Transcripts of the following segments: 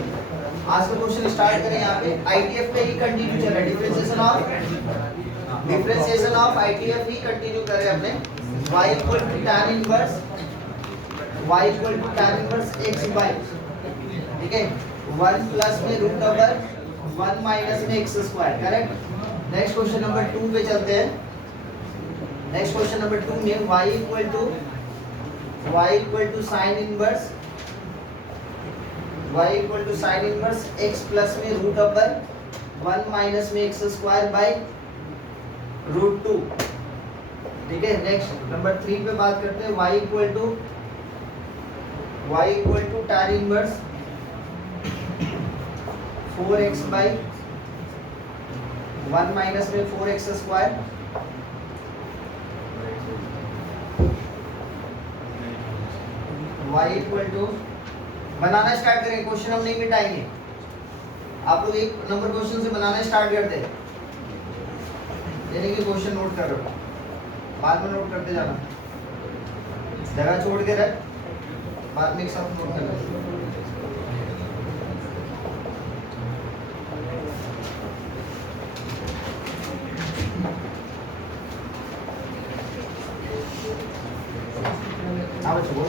आज का question start करें यहाँ पे आईटीएफ पे ही कंटिन्यू चल रहा है डिफरेंशिएशन ऑफ आईटीएफ ही कंटिन्यू कर रहे हैं अपने y equal to tan inverse x by ठीक है 1 प्लस में रूट ओवर 1 माइनस में x square correct. Next question number 2 पे चलते हैं। नेक्स्ट क्वेश्चन नंबर 2 में y equal to sine inverse x plus में रूट ओवर 1 माइनस में x स्क्वायर बाय रूट 2 ठीक है। नेक्स्ट नंबर 3 पे बात करते हैं y equal to tan inverse 4x by 1 minus में 4x square y equal to बनाना स्टार्ट करें। क्वेश्चन हम नहीं मिटाएंगे, आप लोग एक नंबर क्वेश्चन से बनाना स्टार्ट करते हैं, यानी कि क्वेश्चन नोट कर रहे हो, बाद में नोट करते जाना, जगह छोड़ के रख, बाद में एक साथ नोट कर लेना। अब छोड़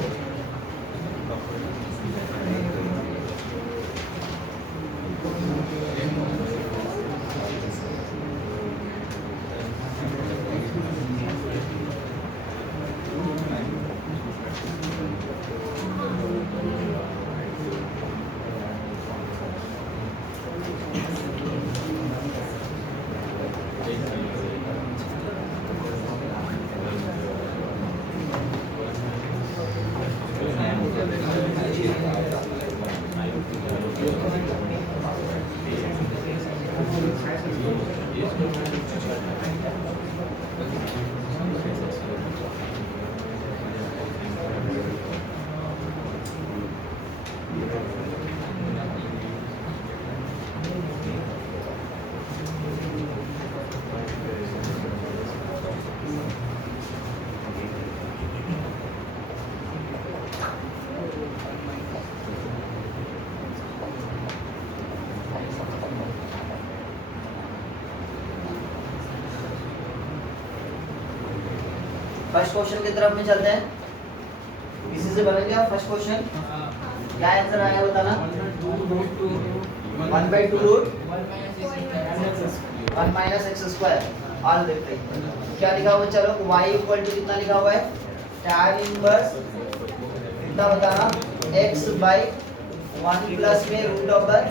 फर्स्ट क्वेश्चन की तरफ में चलते हैं। इसी से बनेंगे आप फर्स्ट क्वेश्चन। क्या आंसर आया बताना। 1/2 रूट 1 माइनस एक्स स्क्वायर। और देखते हैं क्या लिखा हुआ है। चलो y इक्वल टू कितना लिखा हुआ है, tan इनवर्स कितना बताना x बाय 1 प्लस में root over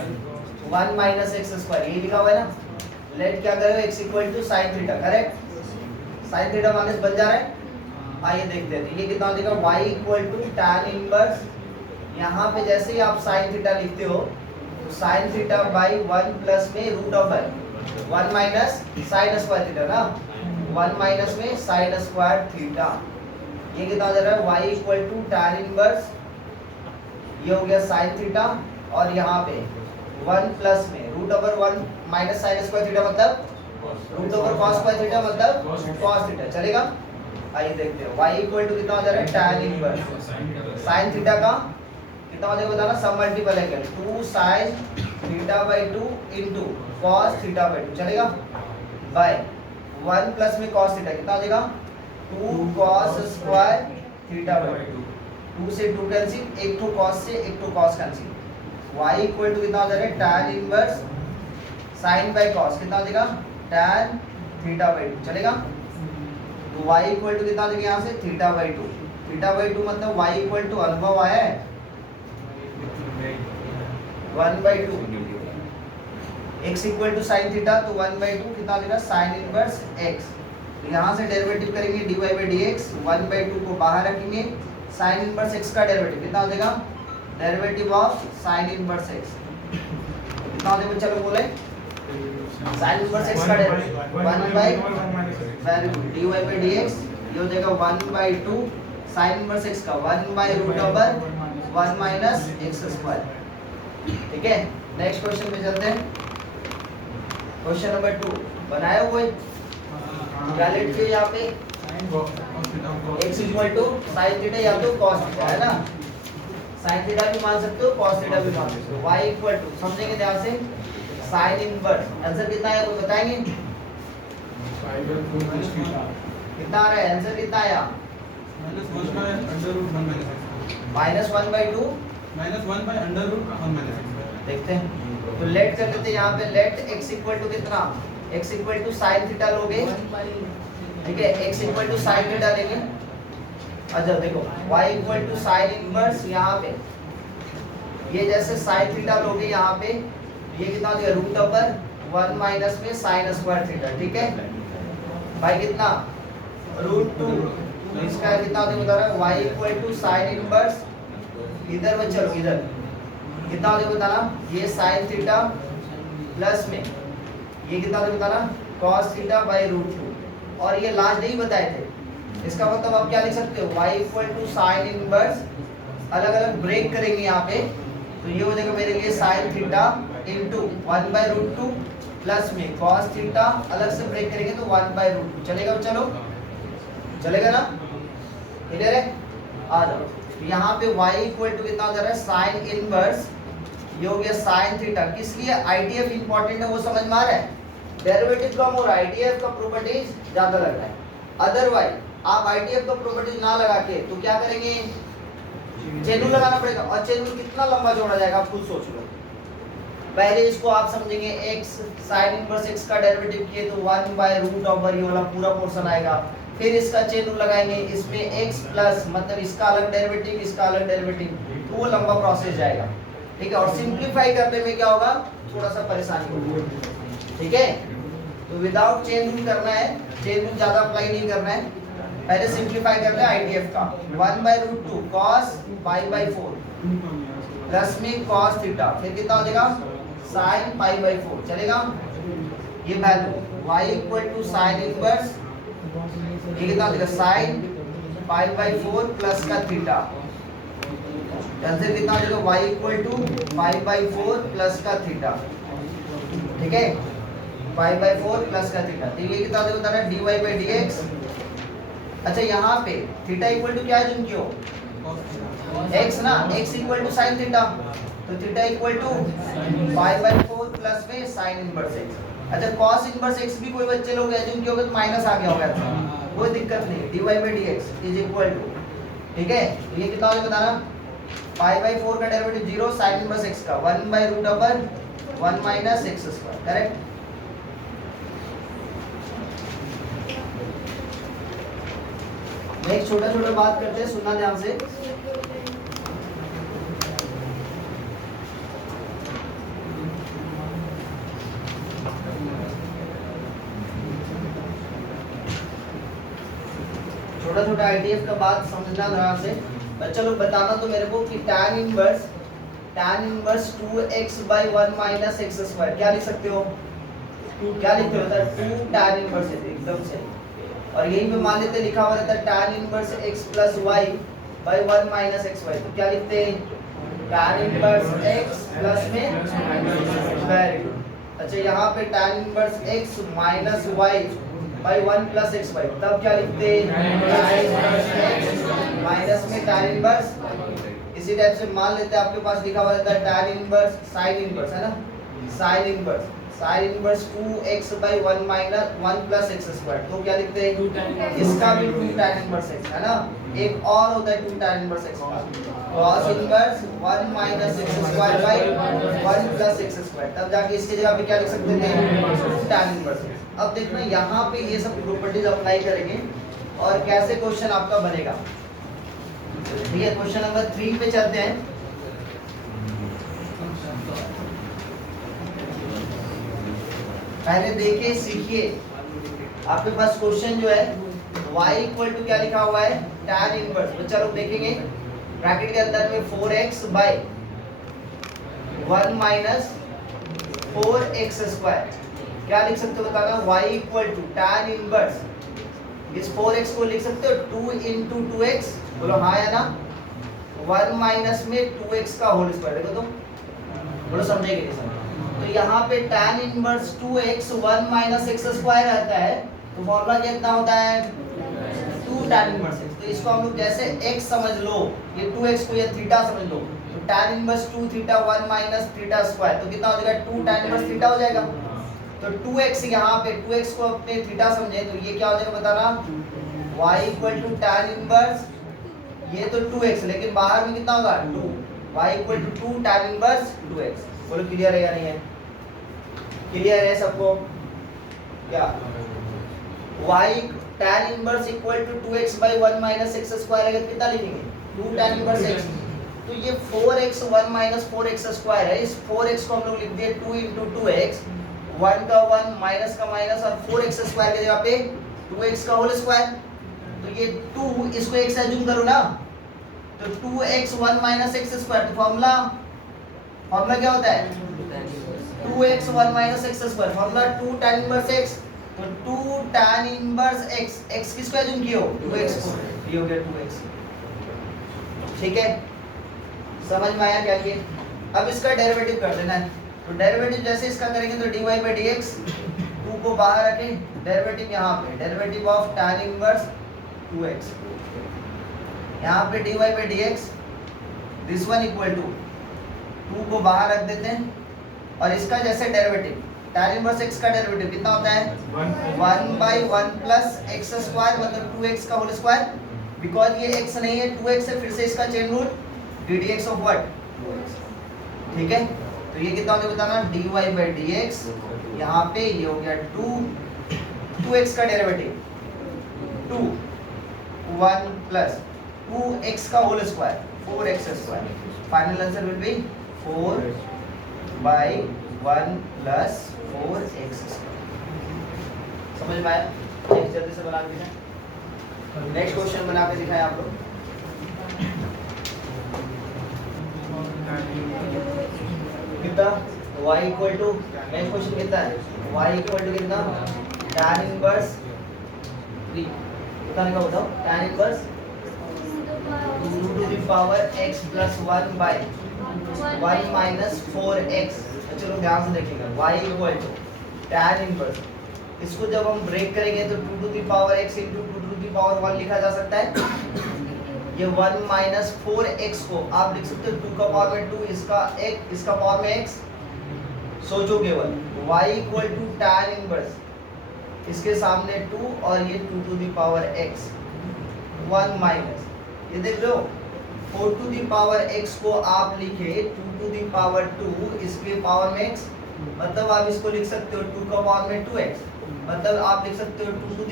1 minus x square, ये लिखा हुआ है ना। लेट क्या करेगा, x equal to sine theta correct. Sine theta minus बन जा रहा है। आइए देखते हैं ये कितना हो जाएगा, y equal to tan inverse, यहाँ पे जैसे ही आप साइन थीटा लिखते हो तो साइन थीटा बाई 1 प्लस में root over 1 minus sine square theta ना, 1 माइनस में साइन स्क्वायर थीटा, ये कितना हो जा रहा है y equal to tan inverse, ये हो गया साइन थीटा, और यहाँ पे 1 प्लस में root over 1 minus sine square theta मतलब root over cos square theta मतलब कॉस थीटा, चलेगा। आइए देखते हैं y इक्वल टू कितना हो जा रहा है, tan इनवर्स साइन थीटा का कितना हो जाएगा बताना, सब मल्टीपल है 2 sign theta by 2 into cos theta by 2, चलेगा, बाय 1 प्लस में कॉस थीटा कितना हो जाएगा 2 कॉस स्क्वायर थीटा बाई 2, 2 से 2 कैंसिल, एक तो कॉस से एक तो cos cancel, y equal to कितना हो जा रहा है tan inverse sine by cos कितना हो जाएगा tan थीटा बाई 2, चलेगा। तो y इक्वल टू कितना देंगे यहाँ से थीटा बाई 2, थीटा बाई 2 मतलब y इक्वल टू अनुभव आया है 1/2, x equal to sine theta तो 1/2 कितना देगा साइन इनवर्स x, तो यहाँ से डेरिवेटिव करेंगे dy बाई dx, 1/2 को बाहर रखेंगे, साइन इनवर्स x का डेरिवेटिव कितना हो जाएगा, derivative of sine inverse x कितना हो जाएगा, चलो बोले साइन इनवर्स x का डेरिवेटिव 1/, dy बाई dx ये हो जाएगा 1/2 साइन इनवर्स x का 1/√1 माइनस एक्स स्क्वायर, ठीक है। नेक्स्ट क्वेश्चन पे चलते हैं। क्वेश्चन नंबर 2 बनाया हुआ है, क्या लेट किया यहाँ पे x equal to sine theta या तो cos थीटा है ना, साइन थीटा भी मान सकते हो, कॉस थीटा भी मान सकते हो। y इक्वल टू, समझेंगे ध्यान से, साइन इनवर्स, आंसर कितना है कोई बताएंगे? कितना आ रहा है आंसर, कितना आया? -1/2 देखते हैं। तो लेट कर लेते हैं यहाँ पे, लेट x इक्वल टू कितना, x equal to sine theta लोगे, ठीक है, x equal to sine theta लेंगे। अच्छा देखो y equal to sine inverse, यहाँ पे ये जैसे साइन थीटा लोगे यहाँ पे, ये कितना हो जाएगा रूट ओवर 1 माइनस में साइन स्क्वायर थीटा, ठीक है भाई, कितना √2, इसका कितना हो जाएगा बता रहा है, y equal to sine inverse, इधर में चलो इधर कितना हो जाएगा बताना, ये साइन थीटा प्लस में ये कितना हो जाएगा बताना, cos थीटा बाई √2, और ये लास्ट नहीं बताए थे। इसका मतलब आप क्या लिख सकते हो, y equal to sine inverse, अलग अलग ब्रेक करेंगे यहाँ पे, तो ये हो जाएगा मेरे लिए साइन थीटा इंटू 1/√2 प्लस में cos थीटा, अलग से ब्रेक करेंगे तो 1/√2 चलेगा, चलो चलेगा ना, क्लियर है? आ जाओ यहाँ पे y इक्वल टू कितना हो जा रहा है, साइन इनवर्स, ये हो गया साइन थीटा, किस लिए आईडीएफ इंपॉर्टेंट है वो समझ में आ रहा है, डेरिवेटिव कम हो रहा है, आईडीएफ का प्रॉपर्टीज ज्यादा लग रहा है। अदरवाइज आप आईडीएफ का प्रॉपर्टीज ना लगा के तो क्या करेंगे, चेन रूल लगाना पड़ेगा, और चेन रूल कितना लंबा जोड़ा जाएगा आप खुद सोच लो। पहले इसको आप समझेंगे, x sin इनवर्स x का डेरिवेटिव किए तो 1/√, ये वाला पूरा पोर्शन आएगा, फिर इसका चेन रूल लगाएंगे, इसमें x प्लस मतलब इसका अलग डेरिवेटिव, इसका अलग डेरिवेटिव, तो वो लंबा प्रोसेस जाएगा, ठीक है। और सिंपलीफाई करने में क्या होगा, थोड़ा सा परेशानी होगी, ठीक है। तो विदाउट चेन रूल करना है, चेन रूल ज्यादा अप्लाई नहीं करना है, पहले सिंपलीफाई कर ले आईडीएफ का, 1/√2 cos π/4 प्लस में cos थीटा, फिर कितना हो जाएगा sin π/4, चलेगा। ये value y equal to sine inverse, ये कितना हो जाएगा sin π/4 प्लस का थीटा, आंसर कितना हो जाएगा y इक्वल टू π/4 प्लस का थीटा, ठीक है, π/4 प्लस का थीटा, तो ये कितना हो जाएगा बताना dy/dx। अच्छा यहाँ पे थीटा इक्वल टू क्या है जिनकी हो, x ना, x equal to sine theta, तो थीटा इक्वल टू π/4 प्लस में साइन इनवर्स x। अच्छा cos इनवर्स x भी कोई बच्चे लोग हैं जिनके होगा तो माइनस आ गया होगा, कोई दिक्कत नहीं, dy/dx इज इक्वल टू, ठीक है, तो ये कितना हो जाएगा बताना, π/4 का डेरिवेटिव 0, साइन इनवर्स x का 1/√1 माइनस x स्क्वायर, करेक्ट। एक छोटा छोटा बात करते हैं, सुनना ध्यान से। छोटा छोटा आईडीएफ का बात समझना ध्यान से। बच्चा लोग बताना तो मेरे को कि tan inverse 2x/1 minus x square क्या लिख सकते हो, क्या लिखते हो, 2 tan इनवर्स एकदम से, और यहीं पे मान लेते लिखा हुआ रहता है tan inverse x plus y by 1 minus x y, तो क्या लिखते हैं tan इनवर्स x प्लस में, वेरी गुड। अच्छा यहाँ पे tan inverse x minus y by 1 plus x y, तब क्या लिखते हैं माइनस में tan इनवर्स। इसी टाइप से मान लेते हैं आपके पास लिखा हुआ रहता है tan इनवर्स साइन इनवर्स, है ना, sine inverse 2x by 1 minus 1 plus x square, तो क्या लिखते हैं इसका भी 2 tan इनवर्स x, है ना। एक और होता है 2 tan इनवर्स x का, cos inverse 1 minus x square by 1 plus x square, तब जाके इसकी जगह पे क्या लिख सकते थे 2 tan इनवर्स x। अब देखना यहाँ पे ये सब प्रॉपर्टीज अप्लाई करेंगे और कैसे क्वेश्चन आपका बनेगा। ठीक है, क्वेश्चन नंबर 3 पे चलते हैं। पहले देखिए सीखिए, आपके पास क्वेश्चन जो है y इक्वल टू क्या लिखा हुआ है tan इनवर्स, बच्चा लोग देखेंगे ब्रैकेट के अंदर में 4x by 1 minus 4x square, क्या लिख सकते हो बताना, y equal to tan inverse, इस 4x को लिख सकते हो 2 इंटू 2x, बोलो हाँ या ना, 1 माइनस में 2x का होल स्क्वायर, देखो तो बोलो समझेंगे नहीं समझ। तो यहाँ पे tan inverse 2x 1 minus x square रहता है, तो फॉर्मूला कितना होता है 2 tan इनवर्स x। तो इसको हम लोग जैसे x समझ लो, ये 2x को ये थीटा समझ लो, तो tan inverse 2 theta 1 minus theta square, तो कितना हो जाएगा 2 tan इनवर्स थीटा हो जाएगा। तो 2x यहाँ पे 2x को अपने थीटा समझे तो ये क्या हो जाएगा बताना, y equal to tan inverse, ये तो 2x लेकिन बाहर में कितना होगा 2, y equal to 2 tan inverse 2x। बोलो क्लियर है या नहीं है? क्लियर है सबको? क्या y tan inverse equal to 2x by 1 minus x square है, कितना लिखेंगे 2 tan इनवर्स x। तो ये 4x 1 माइनस 4x स्क्वायर है, इस 4x को हम लोग लिख दिए 2 into 2x, 1 का 1 माइनस का माइनस और 4x स्क्वायर की जगह पे 2x का होल स्क्वायर। तो ये 2 इसको x से अज्यूम करो ना, तो 2x 1 माइनस x स्क्वायर, तो फॉर्मूला क्या होता है 2x 1 minus x square, formula 2 tan inverse x। तो 2 tan इनवर्स x, x किसको अज्यूम किए हो 2x को, ये हो गया 2x। ठीक है, समझ में आया क्या? ये अब इसका डेरिवेटिव कर देना है। तो डेरिवेटिव जैसे इसका करेंगे तो dy by dx, 2 को बाहर रखें, डेरिवेटिव यहाँ पे derivative of tan inverse 2x, यहाँ पे dy by dx, this one equal to 2 को बाहर रख देते हैं, और इसका जैसे डेरिवेटिव tan इनवर्स x का डेरिवेटिव कितना होता है 1 by 1 प्लस x स्क्वायर, मतलब 2x का होल स्क्वायर। बिकॉज ये x नहीं है 2x है, फिर से इसका chain rule ddx of what 2x। ठीक है, तो ये कितना होता है बताना, dy by dx, यहाँ पे ये हो गया 2x का डेरिवेटिव 2 1 प्लस 2x का whole square 4x square. Final answer will be 4 by 1 plus 4x square. समझ में आया? नेक्स्ट जल्दी से बना के दिखाएं, नेक्स्ट क्वेश्चन बना के दिखाएं आप लोग। कितना y equal to, next question कितना है y इक्वल टू कितना tan इनवर्स 3, कितना लिखा बताओ, tan inverse 2 to the power x plus 1 by 1 minus 4x। चलो ध्यान से देखिएगा, y equal to tan inverse, इसको जब हम ब्रेक करेंगे तो 2 to the power x into 2 to the power 1 लिखा जा सकता है। ये 1 माइनस 4x को आप लिख सकते हो 2 का पावर में 2, इसका पावर में x। सोचो केवल y equal to tan inverse, इसके सामने 2 और ये 2 to the power x, 1 minus, ये देख लो 4 to the power x को आप लिखे 2 to the power 2, इसके पावर में x, मतलब आप इसको लिख सकते हो 2 का पावर में 2x, मतलब आप लिख सकते हो 2 to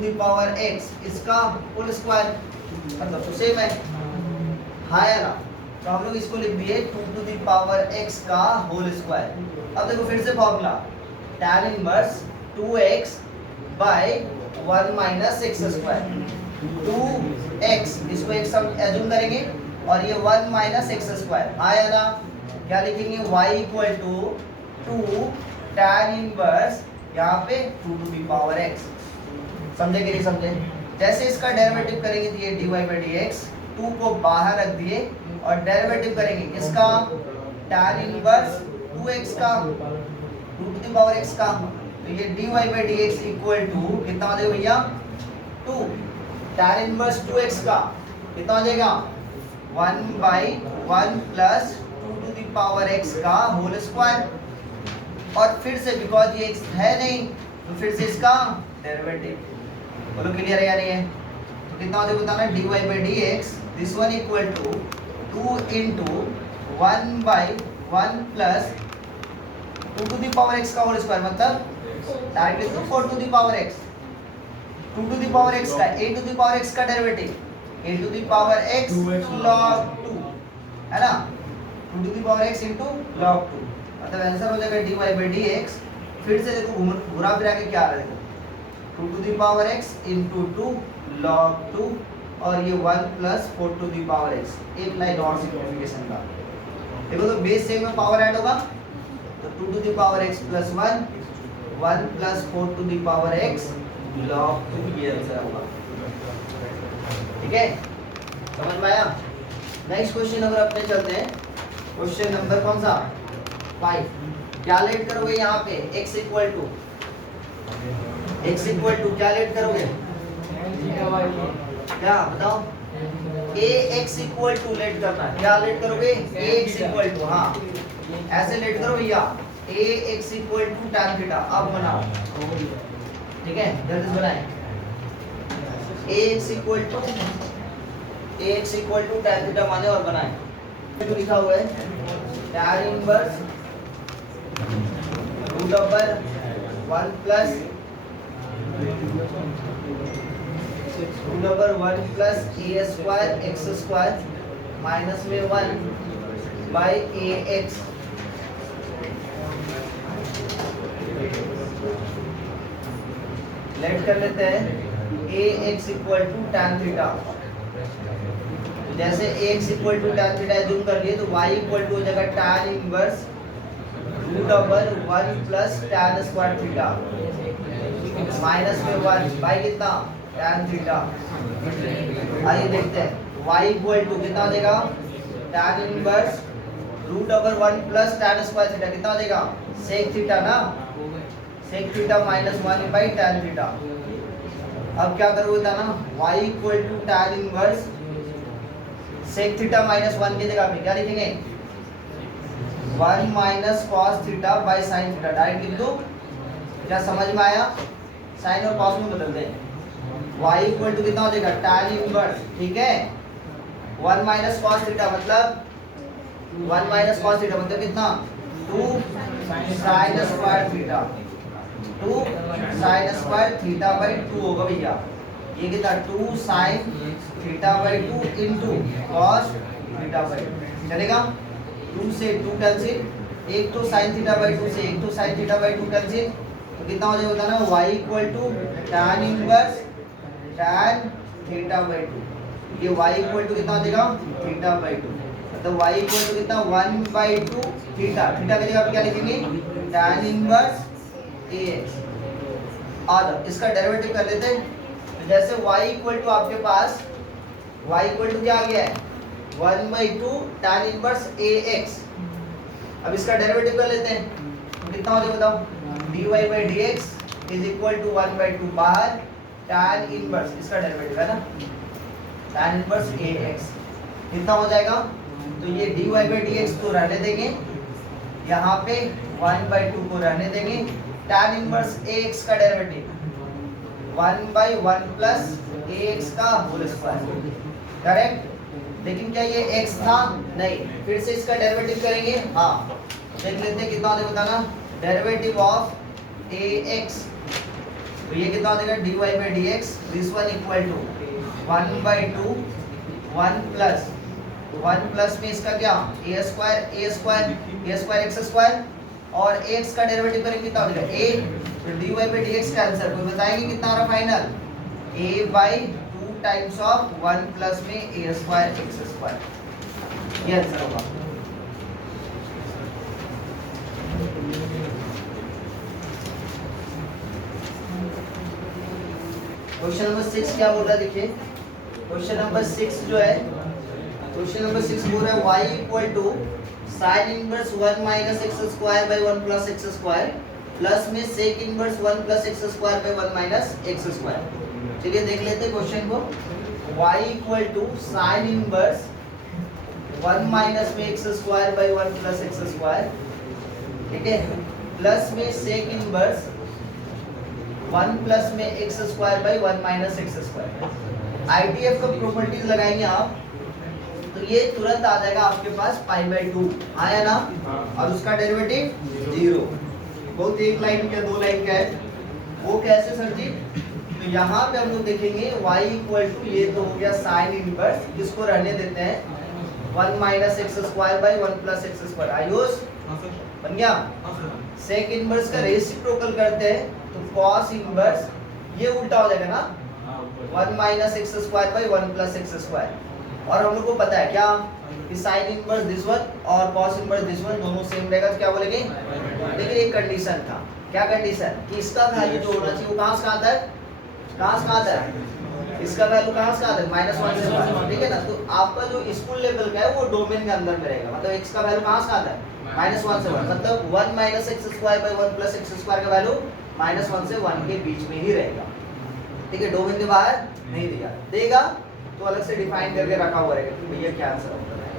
the power x, इसका होल स्क्वायर, मतलब तो सेम है, हाँ या ना? तो हम लोग इसको लिख दिए 2 to the power x का होल स्क्वायर। अब देखो फिर से formula tan inverse 2x by 1 minus x square, 2x इसको एक सम एज्यूम करेंगे और ये 1 माइनस x स्क्वायर, हाँ या ना? क्या लिखेंगे y equal to 2 tan inverse यहाँ पे 2 to the power x। समझे कि नहीं समझे? जैसे इसका डेरिवेटिव करेंगे तो ये dy by dx, 2 को बाहर रख दिए और डेरिवेटिव करेंगे किसका, tan इनवर्स 2x का 2 to the power x का, तो ये dy by dx equal to कितना हो जाएगा भैया 2 tan इनवर्स 2x का कितना हो जाएगा 1 by 1 plus 2 to the power x का होल स्क्वायर, और फिर से बिकॉज ये x है नहीं तो फिर से इसका डेरिवेटिव। बोलो क्लियर है या नहीं है? तो कितना हो जाएगा बताना, dy by dx, this one equal to 2 into 1 by 1 plus 2 to the power x का होल स्क्वायर, मतलब डायरेक्टली तो 4 to the power x, 2 to the power x का a to the power x का derivative a to the power x log 2 है ना, 2 to the power x into log 2, मतलब answer हो जाएगा dy by dx। फिर से देखो घुरा फिरा के क्या आ रहा है, 2 to the power x into 2 log 2 और ये 1 plus 4 to the power x, एक लाइन और सिंप्लीफिकेशन का। देखो तो बेस सेम में पावर ऐड होगा तो 2 to the power x plus 1 1 plus 4 to the power x log 2, ये आंसर होगा। ठीक है, समझ में आया? नेक्स्ट क्वेश्चन नंबर अपने चलते हैं, क्वेश्चन नंबर कौन सा 5। क्या लेट करोगे यहाँ पे x इक्वल टू क्या लेट करोगे, क्या बताओ ए एक्स इक्वल टू लेट करना है। क्या लेट करोगे? ए एक्स इक्वल टू, हाँ ऐसे लेट करो भैया, a x equal to tan theta. अब बनाओ, ठीक है, जल्दी से बनाए। A x equal to tan theta माने और बनाए। तो लिखा हुआ है tan inverse root over 1 plus root over 1 plus a square x square minus में 1 बाई ए एक्स लेट कर लेते हैं a x equal to tan theta. जैसे a x equal to tan theta zoom कर लिए तो y इक्वल टू हो जाएगा tan inverse root over 1 plus tan square theta minus में 1 बाई कितना tan थीटा। आइए देखते हैं y इक्वल टू कितना हो जाएगा tan inverse root over 1 plus tan square theta कितना हो जाएगा sec थीटा ना, sec theta minus 1 by tan theta. अब क्या करोगे ना y equal to tan inverse sec theta minus 1 की जगह पे क्या लिखेंगे 1 minus cos theta by sin theta direct लिख दो। क्या समझ में आया? साइन और कॉस में बदल दें। y इक्वल टू कितना हो जाएगा tan इनवर्स, ठीक है 1 माइनस cos थीटा मतलब 1 माइनस cos थीटा मतलब कितना 2 sin square theta 2 sin square theta by 2 होगा भैया। ये कितना 2 sin theta by 2 into cos theta by 2 चलेगा। 2 से 2 कैंसिल, एक तो sin थीटा बाई 2 से एक तो sin थीटा बाई 2 कैंसिल, तो कितना हो जाएगा ना y equal to tan inverse tan theta by 2। ये y इक्वल टू कितना हो जाएगा थीटा बाई 2, मतलब y इक्वल टू कितना 1 बाई 2 थीटा। थीटा की जगह पे क्या लिखेंगे tan इनवर्स ax। और इसका डेरिवेटिव कर लेते हैं। तो जैसे y इक्वल टू आपके पास y इक्वल टू क्या आ गया है 1 बाई 2 tan इनवर्स ax। अब इसका डेरिवेटिव कर लेते हैं तो कितना हो जाएगा बताओ dy by dx is equal to 1 by 2 बाहर tan इनवर्स इसका डेरिवेटिव है ना tan इनवर्स ax कितना हो जाएगा। तो ये dy बाई dx को रहने देंगे, यहाँ पे 1 बाई 2 को रहने देंगे। tan इनवर्स ax का डेरिवेटिव 1 बाई 1 प्लस ax का होल स्क्वायर, करेक्ट। लेकिन क्या ये x था? नहीं। फिर से इसका डेरिवेटिव करेंगे, हाँ देख लेते हैं कितना होगा बताना डेरिवेटिव ऑफ ax। तो ये कितना हो जाएगा dy by dx this one equal to 1 by 2 1 plus में इसका क्या a स्क्वायर x स्क्वायर और x का डेरिवेटिव करेंगे कितना हो जाएगा a। फिर dy बाई dx का आंसर कोई बताएंगे कितना आ रहा final a by 2 times of 1 plus में a स्क्वायर x स्क्वायर, ये आंसर होगा। क्वेश्चन नंबर 6 क्या बोल रहा है देखिए। क्वेश्चन नंबर 6 जो है क्वेश्चन नंबर 6 बोल रहा है y equal to sine inverse 1 minus x square by 1 plus x square plus में sec inverse 1 plus x square by 1 minus x square. चलिए देख लेते हैं क्वेश्चन को। y equal to sine inverse 1 minus में x square by 1 plus x square, ठीक है, plus में सेक इनवर्स 1 प्लस में x square by 1 minus x square. ITF का प्रॉपर्टीज लगाएंगे आप तो ये तुरंत आ जाएगा आपके पास पाई बाई 2 आया ना, और उसका डेरिवेटिव 0। बहुत एक लाइन का 2 लाइन का है वो कैसे सर जी। तो यहाँ पे हम लोग देखेंगे y इक्वल टू ये तो हो गया साइन इनवर्स, इसको रहने देते हैं 1 minus x square by 1 plus x square. Ayush बन गया। सेक इनवर्स का रेसिप्रोकल करते हैं तो कॉस इनवर्स ये उल्टा हो जाएगा ना 1 minus x square by 1 plus x square. और हम लोग को पता है क्या कि साइन इनवर्स दिस वन और कॉस इनवर्स दिस वन दोनों सेम रहेगा तो क्या बोलेंगे। लेकिन एक कंडीशन था, क्या कंडीशन कि इसका वैल्यू जो होना चाहिए वो कहाँ से आता है, कहाँ से आता है, इसका वैल्यू कहाँ से आता है -1 से 1, ठीक है ना। तो आपका जो स्कूल लेवल का है वो डोमेन के अंदर में रहेगा, मतलब x का वैल्यू कहाँ से आता है -1 से 1, मतलब 1 minus x square by 1 plus x square का वैल्यू -1 से 1 के बीच में ही रहेगा, ठीक है, डोमेन के बाहर नहीं देगा। तो अलग से डिफाइन करके रखा हुआ रहेगा कि भैया क्या आंसर होता है।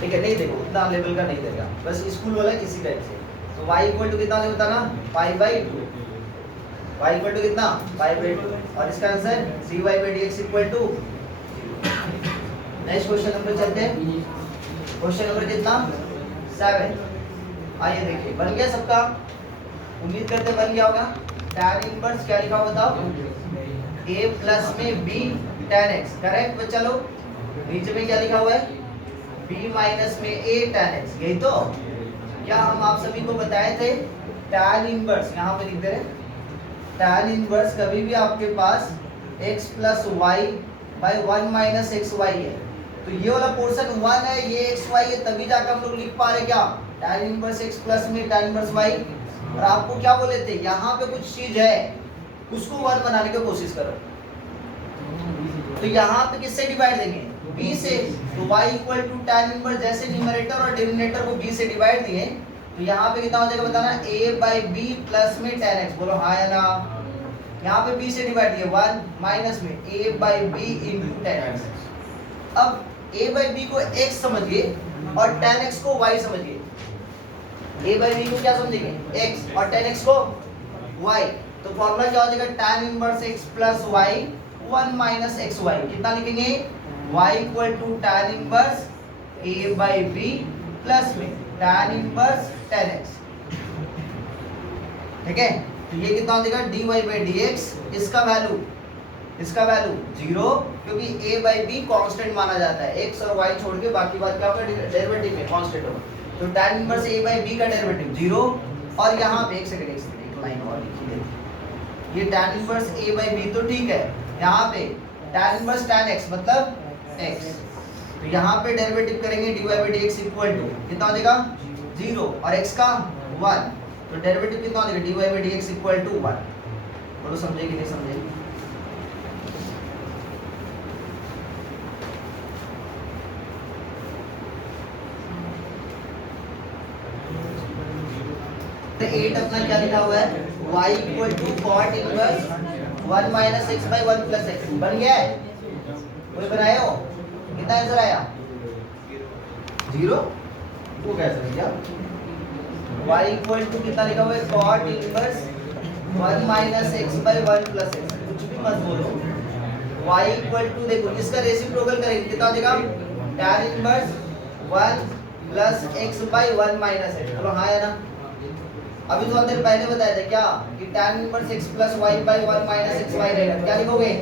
ठीक है, नहीं देखो उतना लेवल का नहीं देगा, बस स्कूल वाला किसी टाइप से। तो y इक्वल टू कितना बताना, π/2। y इक्वल टू कितना, π/2, और इसका answer dy/dx equal to. Next question number चलते हैं, क्वेश्चन नंबर कितना 7। आइए देखिए, बन गया सबका, उम्मीद करते बन गया होगा। tan इनवर्स क्या लिखा बताओ, a प्लस में b tan x, करेक्ट बच्चा लोग। नीचे में क्या लिखा हुआ है, b माइनस में a tan x, यही तो। क्या हम आप सभी को बताए थे tan इनवर्स, यहाँ पे लिख दे रहे, tan इनवर्स कभी भी आपके पास x plus y by 1 minus x y है। तो ये वाला पोर्शन 1 है, ये एक्स वाई है, तभी जाकर हम लोग लिख पा रहे क्या, tan इनवर्स x प्लस में tan इनवर्स y। और आपको क्या बोले थे, यहाँ पे कुछ चीज है उसको 1 बनाने की कोशिश करो। तो यहाँ पे किससे डिवाइड देंगे, b से। तो y equal to tan inverse, जैसे न्यूमरेटर और डिनोमिनेटर को b से डिवाइड दिए, तो यहाँ पे कितना हो जाएगा बताना, a बाई बी प्लस में tan x, बोलो हाँ या ना। यहाँ पे b से डिवाइड दिए 1 माइनस में a by b into tan x। अब a बाई बी को x समझिए और tan x को y समझिए। a बाई बी को क्या समझेंगे, x, और tan x को y। तो फॉर्मूला क्या हो जाएगा, tan inverse x plus y 1 minus x y. कितना लिखेंगे, y equal to tan inverse a by b plus में tan इनवर्स tan x। ठीक है, तो ये कितना हो जाएगा, dy बाई dx, इसका वैल्यू 0, क्योंकि a बाई बी कांस्टेंट माना जाता है, x और y छोड़ के बाकी बात क्या होगा, डेरिवेटिव में कांस्टेंट होगा। तो tan inverse a by b का डेरिवेटिव 0, और यहाँ पे एक सेकंड एक लाइन और लिखी है, ये tan inverse a by b तो ठीक है, यहाँ पे tan इनवर्स tan x मतलब x, तो यहाँ पे डेरिवेटिव करेंगे dy by dx equal to कितना हो जाएगा 0 और x का 1, तो डेरिवेटिव कितना हो जाएगा dy by dx equal to 1। बोलो समझे कि नहीं समझे। तो 8 अपना क्या लिखा हुआ है, y equal to cot inverse 1 minus x by 1 plus x. बन गया है, कोई बनाए हो, कितना आंसर आया 0, वो कैसे बन गया। y इक्वल टू कितना लिखा हुआ है, cot inverse 1 minus x by 1 plus x, कुछ भी मत बोलो। y इक्वल टू देखो इसका रेसिप्रोकल करेंगे, कितना हो जाएगा tan inverse 1 plus x by 1 minus x. बोलो हाँ या ना। अभी तो अंदर पहले बताया था क्या कि tan inverse x plus y by 1 minus x y रहेगा, क्या लिखोगे,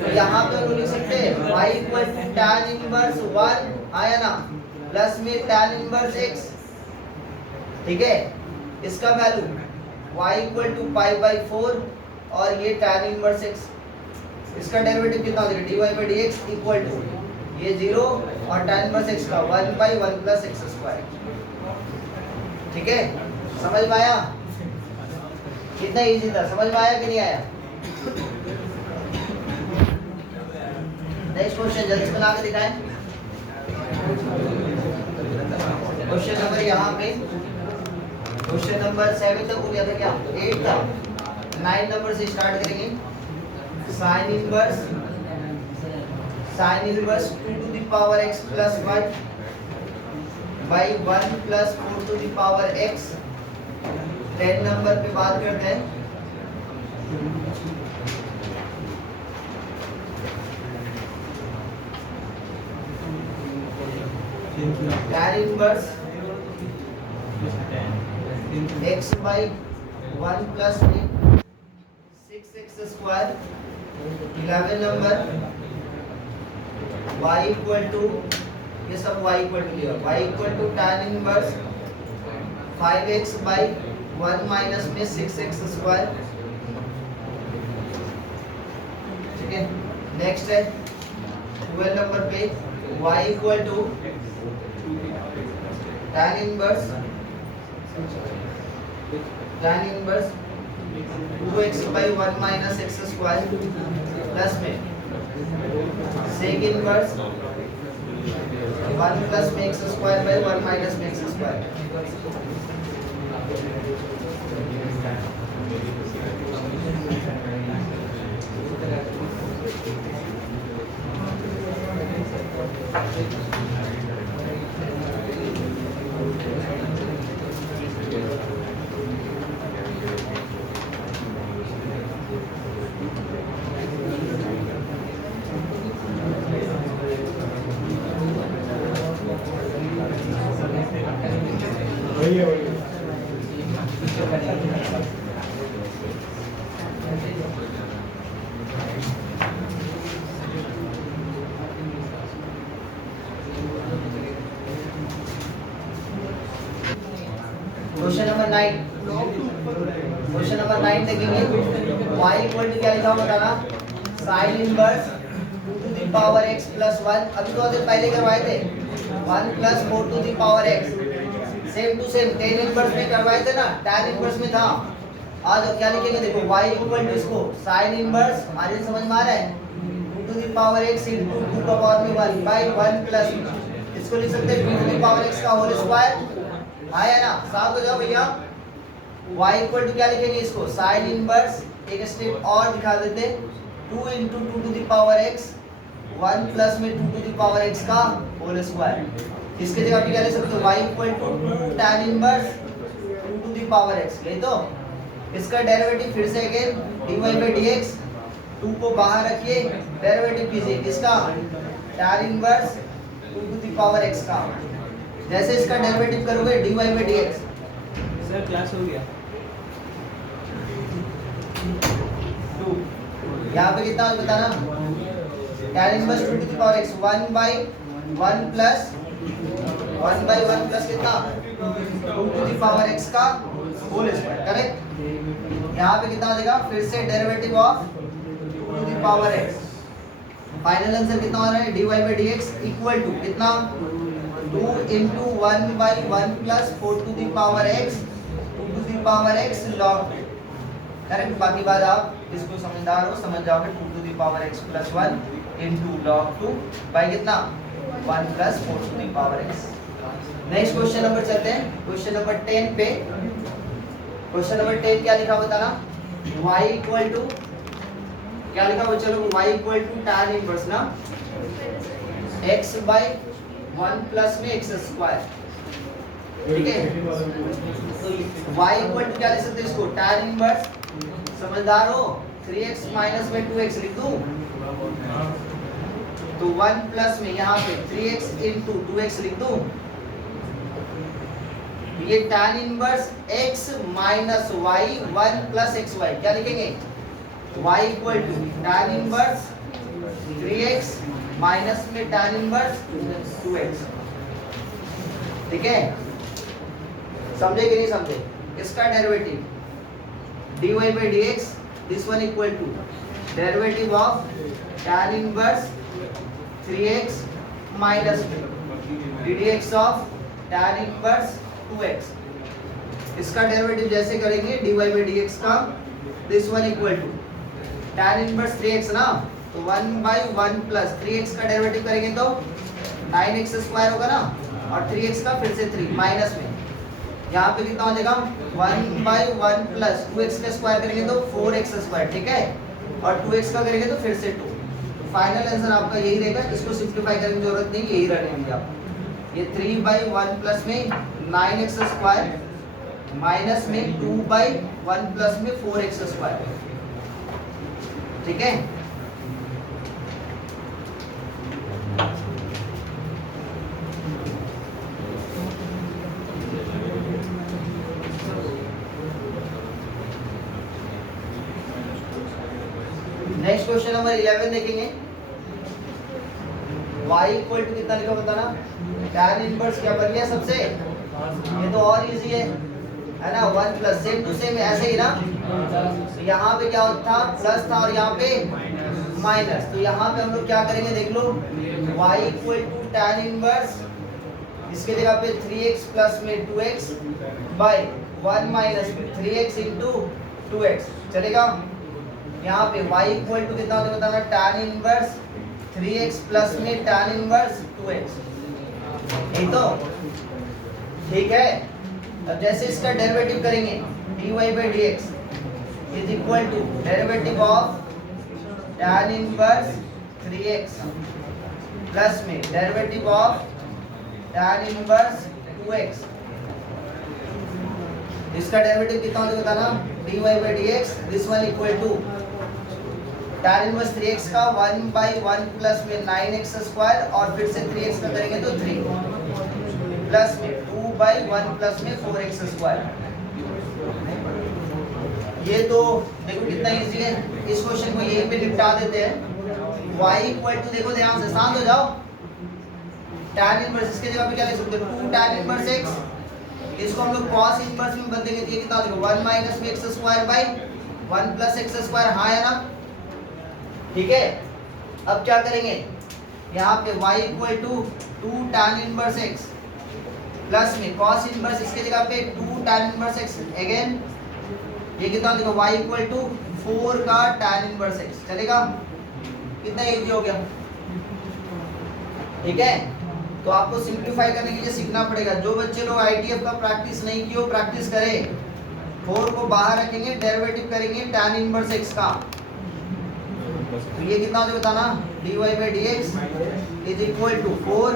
तो यहाँ पे हम लोग लिख सकते हैं y equal to tan inverse 1 आया ना प्लस में tan इनवर्स x। ठीक है, इसका value y equal to pi by 4 और ये tan इनवर्स x, इसका डेरिवेटिव कितना हो जाएगा dy by dx equal to ये 0 और tan इनवर्स x का 1 बाई 1 प्लस एक्स स्क्वायर। ठीक है, समझ में आया, कितना इजी था, समझ में आया कि नहीं आया। नेक्स्ट क्वेश्चन जल्दी बना के दिखाएं। क्वेश्चन नंबर यहाँ पे क्वेश्चन नंबर 7 तक हो गया था क्या, 8 था, 9 नंबर से स्टार्ट करेंगे। Sine inverse 2 to the power x plus 1 by 1 plus 4 to the power x। 10 number पे बात करते हैं। tan inverse x by 1 plus 6x square. 11 number y equal to, ये सब y इक्वल टू लिया, y equal to tan inverse 5x by 1 minus में 6x square. ठीक है, नेक्स्ट है 12 नंबर पे y equal to tan inverse 2x by 1 minus x square plus में sec inverse 1 plus में x स्क्वायर बाई 1 माइनस में x square. Question number 9, question number 9 देखेंगे। y equal to क्या लिखा हुआ बताना, sine inverse 2 to the power x plus 1, अभी तो देर पहले करवाए थे 1 plus 4 to the power x, same to same tan inverse में करवाए थे ना, tan इनवर्स में था। आज क्या लिखेंगे देखो, y इक्वल टू इसको साइन इनवर्स, आज समझ में आ रहा है, 2 to the power x into 2 का पावर में 1 बाय 1 प्लस, इसको लिख सकते हैं 2 टू द पावर x का होल स्क्वायर, आया ना, साफ हो जाओ भैया। y इक्वल टू क्या लिखेंगे इसको, साइन इनवर्स, एक स्टेप और दिखा देते, 2 into 2 to the power x, 1 plus में 2 टू द पावर x का होल स्क्वायर। इसके जगह पे क्या लिख सकते हो, y equal to 2 tan inverse 2 to the power x, यही तो। इसका डेरिवेटिव फिर से अगेन dy बाय dx, 2 को बाहर रखिए, डेरिवेटिव कीजिए किसका, tan inverse 2 to the power x का। जैसे इसका डेरिवेटिव करोगे dy by dx, sir class हो गया 2, यहाँ पे कितना बताना, tan inverse 2 to the power x 1 by 1 plus 1 by 1 plus कितना 2 टू द पावर x का होल स्क्वायर, करेक्ट। यहाँ पे कितना आ जाएगा, फिर से derivative of 2 to the power x, final answer कितना आ रहा है, dy by dx equal to कितना 2 into 1 by 1 plus 4 to the power x 2 to the power x log, correct. बाकी बात आप इसको समझदार हो, समझ जाओगे, 2 to the power x plus 1 into log 2 by कितना 1 plus 4 to the power x। Next question number चलते हैं, क्वेश्चन नंबर 10 पे। क्वेश्चन नंबर 10 क्या लिखा बताना, y इक्वल टू क्या लिखा हो, चलो y equal to tan inverse ना x बाई 1 प्लस में x स्क्वायर, ठीक है। तो y इक्वल टू क्या लिख सकते हैं इसको, tan इनवर्स, समझदार हो, 3x माइनस में 2x लिख दूं, तो 1 प्लस में यहाँ पे 3x इंटू 2x लिख दूं, ये tan inverse x minus y 1 plus xy, क्या लिखेंगे, y equal to tan inverse 3x minus में tan इनवर्स 2x, ठीक है। समझे कि नहीं समझे, इसका derivative dy by dx, this one equal to derivative of tan inverse 3x minus ddx of tan inverse 2x, इसका डेरिवेटिव जैसे करेंगे dy बाई dx का, this one equal to tan inverse 3x ना, तो 1 बाई 1 प्लस 3x का derivative करेंगे तो 9x square होगा ना, और 3x का फिर से 3 माइनस में, यहाँ पे कितना हो जाएगा 1 बाई 1 प्लस 2x का स्क्वायर करेंगे तो 4x स्क्वायर, ठीक है, और 2x का करेंगे तो फिर से 2। तो फाइनल आंसर आपका यही रहेगा, इसको सिंप्लीफाई करने की जरूरत नहीं, यही रहने आप। ये 3 बाई 1 प्लस में 9x स्क्वायर माइनस में 2 बाई 1 प्लस में 4x स्क्वायर, ठीक है। नेक्स्ट क्वेश्चन नंबर 11 देखेंगे, y इक्वल टू कितना लिखा बताना, tan इनवर्स क्या बन गया सबसे, ये तो और इजी है ना, 1 प्लस सेम टू सेम ऐसे ही ना, तो यहाँ पे क्या था प्लस था और यहाँ पे माइनस, तो यहाँ पे हम लोग क्या करेंगे देख लो, y equal to tan inverse, इसके जगह पे 3x प्लस में 2x by 1 minus 3x into 2x चलेगा। यहाँ पे y इक्वल टू कितना होता बताना, tan इनवर्स 3x प्लस में tan इनवर्स 2x, यही तो, ठीक है। अब जैसे इसका डेरिवेटिव करेंगे dy by dx is equal to derivative of tan inverse 3x plus में derivative of tan inverse 2x, इसका डेरिवेटिव कितना होता है बताना, dy by dx, this one equal to tan inverse 3x का 1/1 प्लस में 9x स्क्वायर और फिर से 3x का करेंगे तो 3 प्लस में 2/1 प्लस में 4x स्क्वायर। ये तो देखो कितना इजी है, इस क्वेश्चन को यहीं पे निपटा देते हैं। y इक्वल टू, देखो ध्यान से, शांत हो जाओ, tan इनवर्स इसके जगह पे क्या लिख सकते हो, 2 tan इनवर्स x, इसको हम लोग cos इनवर्स में बदलेंगे तो ये कितना देखो 1 माइनस में x square bye 1 plus x square, हाँ है ना, ठीक है। अब क्या करेंगे, यहाँ पे y equal to 2 tan inverse x plus में cos इनवर्स इसके जगह पे 2 tan इनवर्स x, अगेन ये कितना देखो y इक्वल टू 4 का tan इनवर्स x, चलेगा, कितना इजी हो गया, ठीक है। तो आपको सिंपलीफाई करने के लिए सीखना पड़ेगा। जो बच्चे लोग आईटीएफ का प्रैक्टिस नहीं किए, प्रैक्टिस करें। 4 को बाहर रखेंगे, डेरिवेटिव करेंगे tan इनवर्स x का, तो ये कितना होता है बताना, dy by dx is equal to 4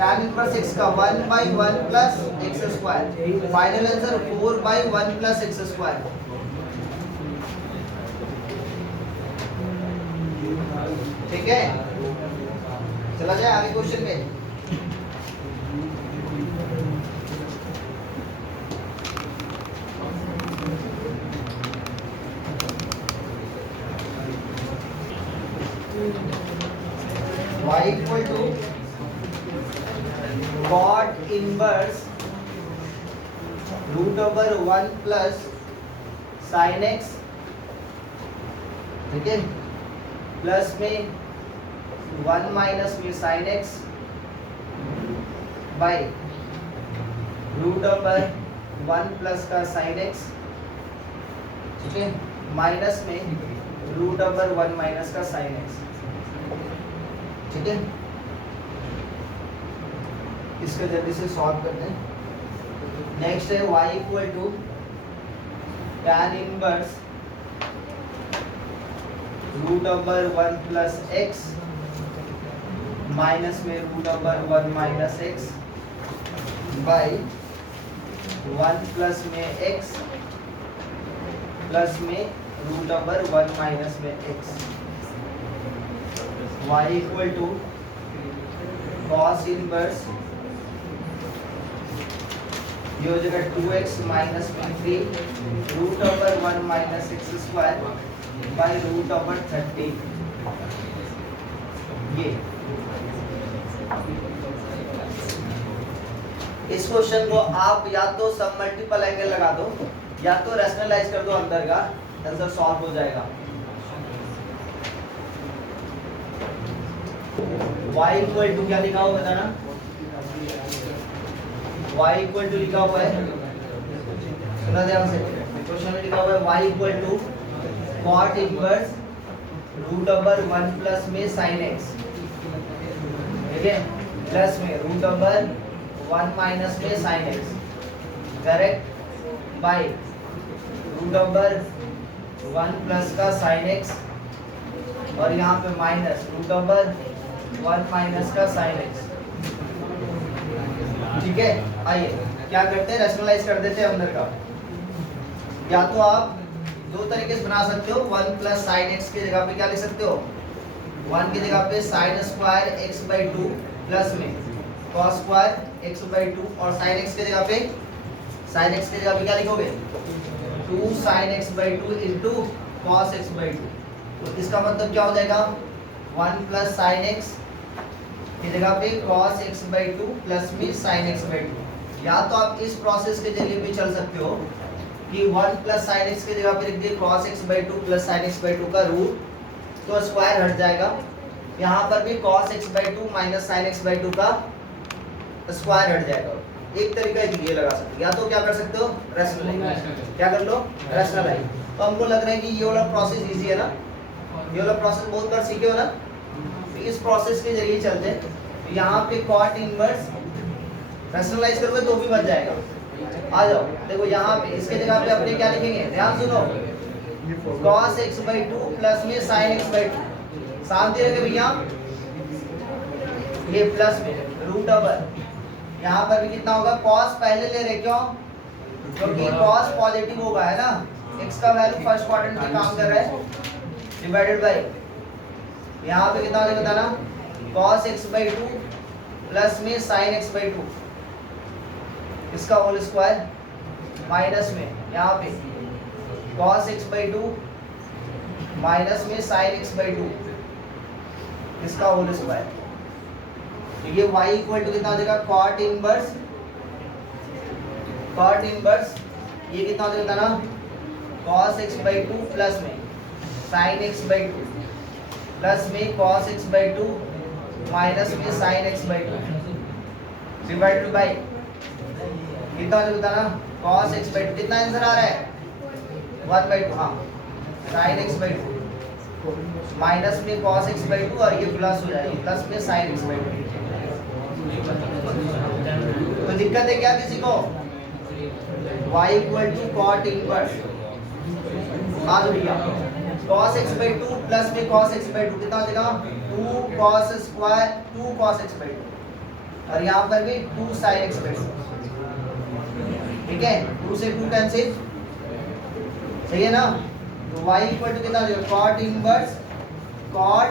tan inverse x का 1/1 plus x square, final answer 4/1 plus x square. ठीक है, चला जाए आगे क्वेश्चन में। y equal to cot inverse root over 1 plus sin x, ठीक है, प्लस में 1 माइनस में sin x by root over 1 plus का sin x, ठीक है, माइनस में रूट ओवर 1 माइनस का sin x, ठीक है। इसका जल्दी से सॉल्व करते हैं। नेक्स्ट है y equal to tan inverse root over 1 plus x minus में root over 1 minus x by 1 plus में x प्लस में रूट ओवर 1 माइनस में x। y equal to cos inverse, ये हो जाएगा 2x माइनस में 3 root over 1 minus x square by root over 30। ये इस क्वेश्चन को आप या तो सब मल्टीपल एंगल लगा दो या तो रैशनलाइज कर दो, अंदर का आंसर सॉल्व हो जाएगा। y इक्वल टू क्या लिखा हुआ बताना, y इक्वल टू लिखा हुआ है, सुना ध्यान से, क्वेश्चन में लिखा हुआ है y equal to cot inverse root over 1 plus में sin x, ठीक है, प्लस में रूट ओवर 1 माइनस में sin x, correct, by root over 1 plus का sin x और यहाँ पे माइनस रूट ओवर 1 माइनस का sin x, ठीक है। आइए क्या करते हैं, रैशनलाइज कर देते हैं अंदर का। या तो आप दो तरीके से बना सकते हो, 1 प्लस साइन एक्स की जगह पे क्या लिख सकते हो, 1 की जगह पे sine square x by 2 plus में कॉस स्क्वायर एक्स बाई 2 और साइन एक्स की जगह पे क्या लिखोगे, 2 sine x by 2 into cos x by 2। तो इसका मतलब क्या हो जाएगा, 1 प्लस साइन एक्स की जगह पे cos x बाई 2 प्लस में sin x बाई 2। या तो आप इस प्रोसेस के जरिए भी चल सकते हो कि 1 प्लस sin x की जगह पे लिख दिए cos x by 2 plus sin x by 2 का रूट, तो स्क्वायर हट जाएगा। यहाँ पर भी cos x by 2 minus sin x by 2 का स्क्वायर हट जाएगा। एक तरीका ये लगा सकते हो, या तो क्या कर सकते हो, रैशनलाइज, क्या कर लो, रैशनलाइज। तो हमको लग रहा है कि ये वाला प्रोसेस इजी है ना, ये वाला प्रोसेस बहुत बार सीखे हो ना, इस प्रोसेस के जरिए चलते हैं। तो यहाँ पे cot इनवर्स रैशनलाइज करोगे तो भी बच जाएगा। आ जाओ, देखो यहाँ पे इसके जगह पे अपने क्या लिखेंगे, ध्यान सुनो, cos x बाई 2 प्लस में sin x बाई 2। शांति रखे भैया, ये प्लस में रूट ओवर, यहाँ पर भी कितना होगा, कॉस पहले ले रहे, क्यों, क्योंकि कॉस पॉजिटिव होगा, है ना, x का वैल्यू फर्स्ट क्वाड्रेंट में काम कर रहा है, डिवाइडेड बाय यहाँ पे कितना हो जाएगा बताना, cos x/2 प्लस में sin x/2 इसका होल स्क्वायर माइनस में यहाँ पे cos x/2 माइनस में sin x/2 इसका होल स्क्वायर। तो ये y इक्वल टू कितना हो जाएगा, cot इनवर्स ये कितना हो जाएगा ना, cos x/2 प्लस में sin x/2 प्लस में cos x/2 माइनस में sin x/2 डिवाइडेड बाय कितना हो जाएगा ना, cos x/2 कितना आंसर आ रहा है 1/2, हाँ sin x/2 माइनस में cos x/2 और ये प्लस हो जाएगा प्लस में sin x/2। तो दिक्कत है क्या किसी को, y equal to cot inverse, हाँ तो भैया cos x/2 प्लस में cos x/2 कितना हो जाएगा 2 cos स्क्वायर 2 cos x/2 और यहाँ पर भी 2 sin x/2, ठीक है, 2 से 2 कैंसिल, सही है ना। तो y इक्वल टू कितना हो जाएगा, cot इनवर्स cot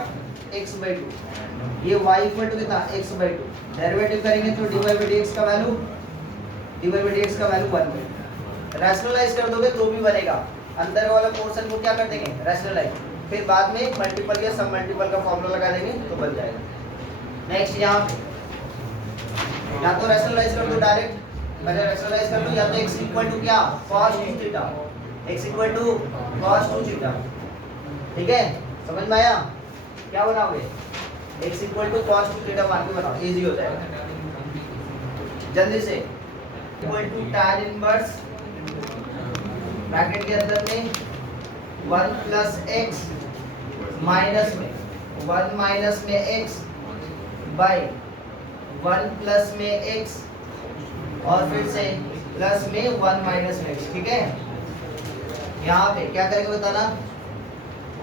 x/2, ये y इक्वल टू कितना x/2, डेरिवेटिव करेंगे तो dy/dx का वैल्यू 1, रैशनलाइज कर दोगे तो भी बनेगा, अंदर वाला पोर्शन को क्या कर देंगे, रैशनलाइज, फिर बाद में मल्टीपल या सब मल्टीपल का फॉर्मूला लगा देंगे तो बन जाएगा। नेक्स्ट यहाँ पे या तो रैशनलाइज कर दो डायरेक्ट, पहले रैशनलाइज कर लो, या तो x इक्वल टू क्या cos 2 theta, x equal to cos 2 theta, ठीक है, समझ में आया, क्या बनाओगे, x equal to cos 2 theta मान के बनाओ, इजी हो जाएगा जल्दी से, equal to tan inverse bracket के अंदर में 1 प्लस x माइनस में 1 माइनस में x बाय 1 प्लस में x और फिर से प्लस में 1 माइनस में x, ठीक है। यहाँ पे क्या करेंगे बताना,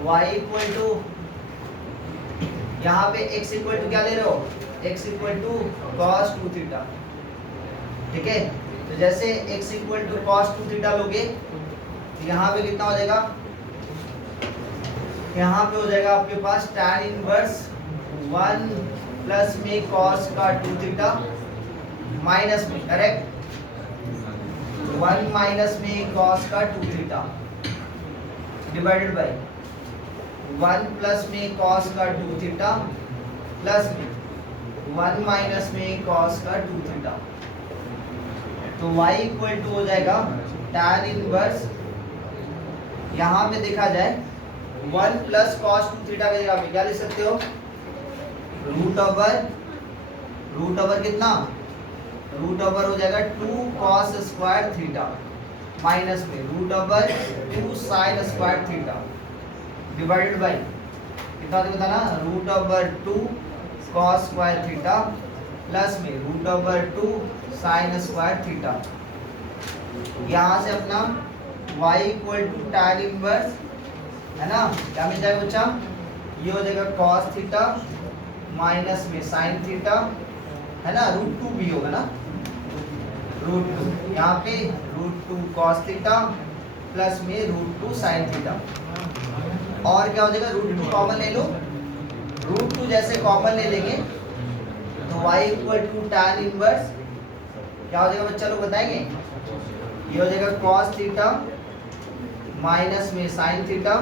y इक्वल टू यहाँ पे x इक्वल टू क्या ले रहे हो, x equal to cos 2 theta, ठीक है। तो जैसे x equal to cos 2 theta लोगे यहाँ पे कितना हो जाएगा, यहाँ पे हो जाएगा आपके पास tan इनवर्स 1 प्लस में cos का 2 थीटा माइनस में, करेक्ट, 1 माइनस में cos का 2 थीटा डिवाइडेड बाय 1 प्लस में cos का 2 थीटा प्लस में 1 माइनस में cos का 2 थीटा। तो y इक्वल टू हो जाएगा tan इनवर्स, यहाँ पे देखा जाए 1 प्लस cos 2 थीटा की जगह पे क्या लिख सकते हो, रूट ओवर कितना, रूट ओवर हो जाएगा 2 cos स्क्वायर थीटा माइनस में root over 2 sin square theta divided by कितना बताना, root over 2 cos square theta plus में root over 2 sin square theta. यहाँ से अपना y equal to tan inverse, है ना, क्या मिल जाएगा बच्चा, ये हो जाएगा cos थीटा माइनस में sin थीटा, है ना, रूट 2 भी होगा ना, रूट 2 यहाँ पे रूट 2 cos थीटा प्लस में रूट 2 sin थीटा, और क्या हो जाएगा, रूट 2 कॉमन ले लो, रूट 2 जैसे कॉमन ले लेंगे तो y equal to tan inverse क्या हो जाएगा बच्चा लोग बताएंगे, ये हो जाएगा cos थीटा माइनस में sin theta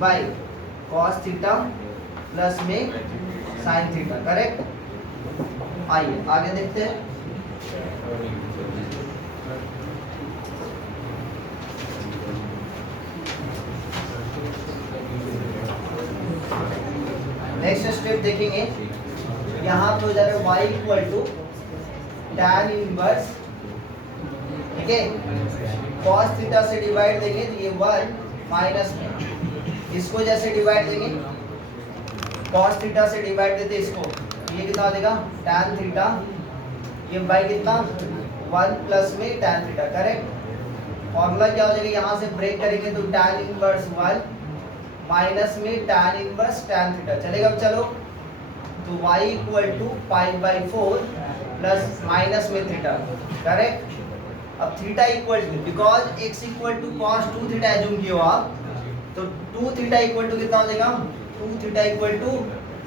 by cos theta plus में sin थीटा, करेक्ट। आइए आगे देखते हैं, नेक्स्ट स्टेप देखेंगे, यहाँ पे हो जाएगा y equal to tan inverse, ठीक है, cos थीटा से डिवाइड देंगे तो ये 1 माइनस में इसको जैसे डिवाइड देंगे cos थीटा से डिवाइड देते इसको, ये कितना हो जाएगा tan थीटा, ये बाई कितना 1 प्लस में tan थीटा, करेक्ट। फॉर्मूला क्या हो जाएगा, यहाँ से ब्रेक करेंगे तो tan इनवर्स 1 माइनस में tan इनवर्स tan थीटा, चलेगा अब चलो तो y equal to pi by 4 plus minus में थीटा, करेक्ट। अब theta equal to, because x equal to cos 2 theta assume किए हो आप, तो 2 थीटा इक्वल टू कितना हो जाएगा, 2 theta equal to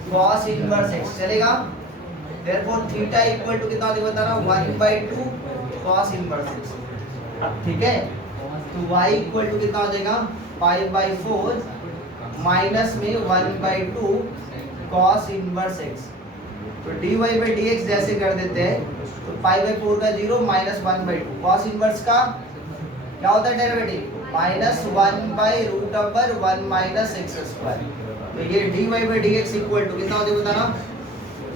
cos inverse x चलेगा। देयरफॉर थीटा इक्वल टू कितना हो जाएगा बताना, 1/2 cos इनवर्स x, ठीक है। तो y इक्वल टू कितना हो जाएगा, पाई बाई 4 माइनस में 1/2 cos इनवर्स x। तो dy बाई dx जैसे कर देते हैं, तो पाई बाई 4 का 0 माइनस 1/2 cos इनवर्स का क्या होता है derivative, minus 1/√1 minus x square. तो ये dy by dx equal to कितना होता है बताना,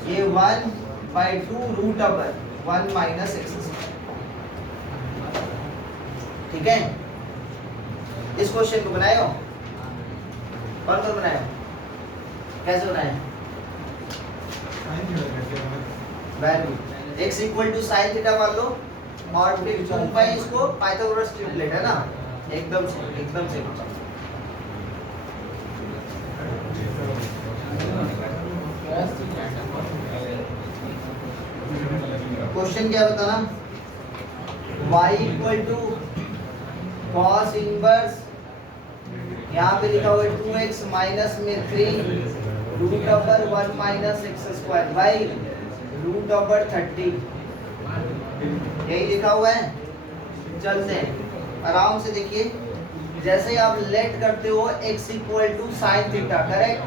ये 1/2√1 माइनस x स्क्वायर, ठीक है। इस क्वेश्चन को बनाए हो, कौन कौन बनाए हो, कैसे बनाए, value x equal to sine theta मान लो, और फिर 2 पाई इसको पाइथागोरस ट्रिपलेट है ना, एकदम से क्वेश्चन क्या बताना, y equal to cos inverse, यहाँ पे लिखा हुआ है 2x माइनस में 3√1 माइनस x स्क्वायर बाई √30, यही लिखा हुआ है। चलते हैं आराम से, देखिए जैसे ही आप लेट करते हो x equal to sine theta, correct,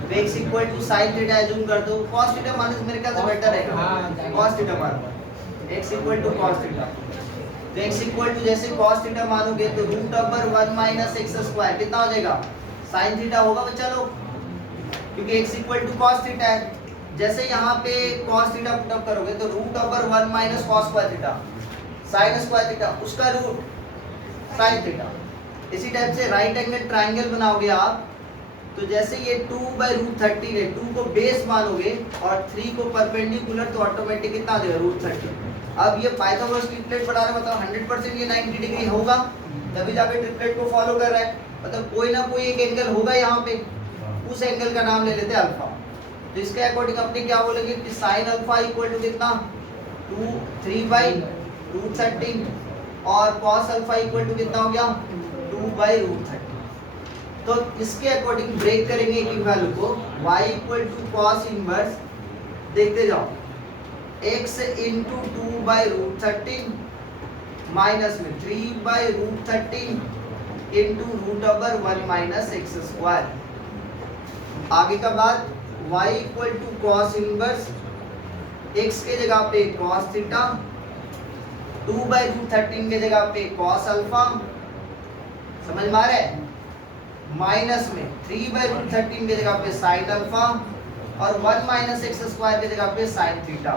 तो x equal to sine theta assume करते हो, cos थीटा माने मेरे ख्याल से बेटर है, cos थीटा मानो, x equal to cos theta, तो x इक्वल टू जैसे cos थीटा मानोगे तो √1 माइनस x स्क्वायर कितना हो जाएगा, साइन थीटा होगा बच्चा लोग, क्योंकि x equal to cos theta है। जैसे यहाँ पे cos थीटा पुट अप करोगे तो √1 minus cos square theta, sign square theta, उसका रूट साइन थीटा। इसी टाइप से राइट एंगल ट्रायंगल बनाओगे आप, तो जैसे ये 2/√30 है, 2 को बेस मानोगे और 3 को परपेंडिकुलर, तो ऑटोमेटिक कितना देगा, √30। अब ये पाइथागोरस ट्रिपलेट बना रहे, मतलब 100% ये 90 डिग्री होगा, तभी जाके ट्रिपलेट को फॉलो कर रहा है, मतलब कोई ना कोई एक एंगल होगा यहाँ पे, उस एंगल का नाम ले लेते हैं अल्फा। तो इसके अकॉर्डिंग अपने क्या बोलेंगे कि साइन अल्फा इक्वल टू कितना, 3/√30, और कॉस अल्फा इक्वल टू कितना हो गया, 2/√30। तो इसके अकॉर्डिंग ब्रेक करेंगे एक वैल्यू को, y equal to cos inverse, देखते जाओ, x इंटू 2/√30 माइनस में 3/√30 इंटू √1 माइनस x स्क्वायर। आगे का बाद y equal to cos inverse, x के जगह पे कॉस थीटा, 2/√30 के जगह पे कॉस अल्फा, समझ में आ रहा है, माइनस में 3/√30 के जगह पे साइन अल्फा, और 1 माइनस x स्क्वायर के जगह पे साइन थीटा।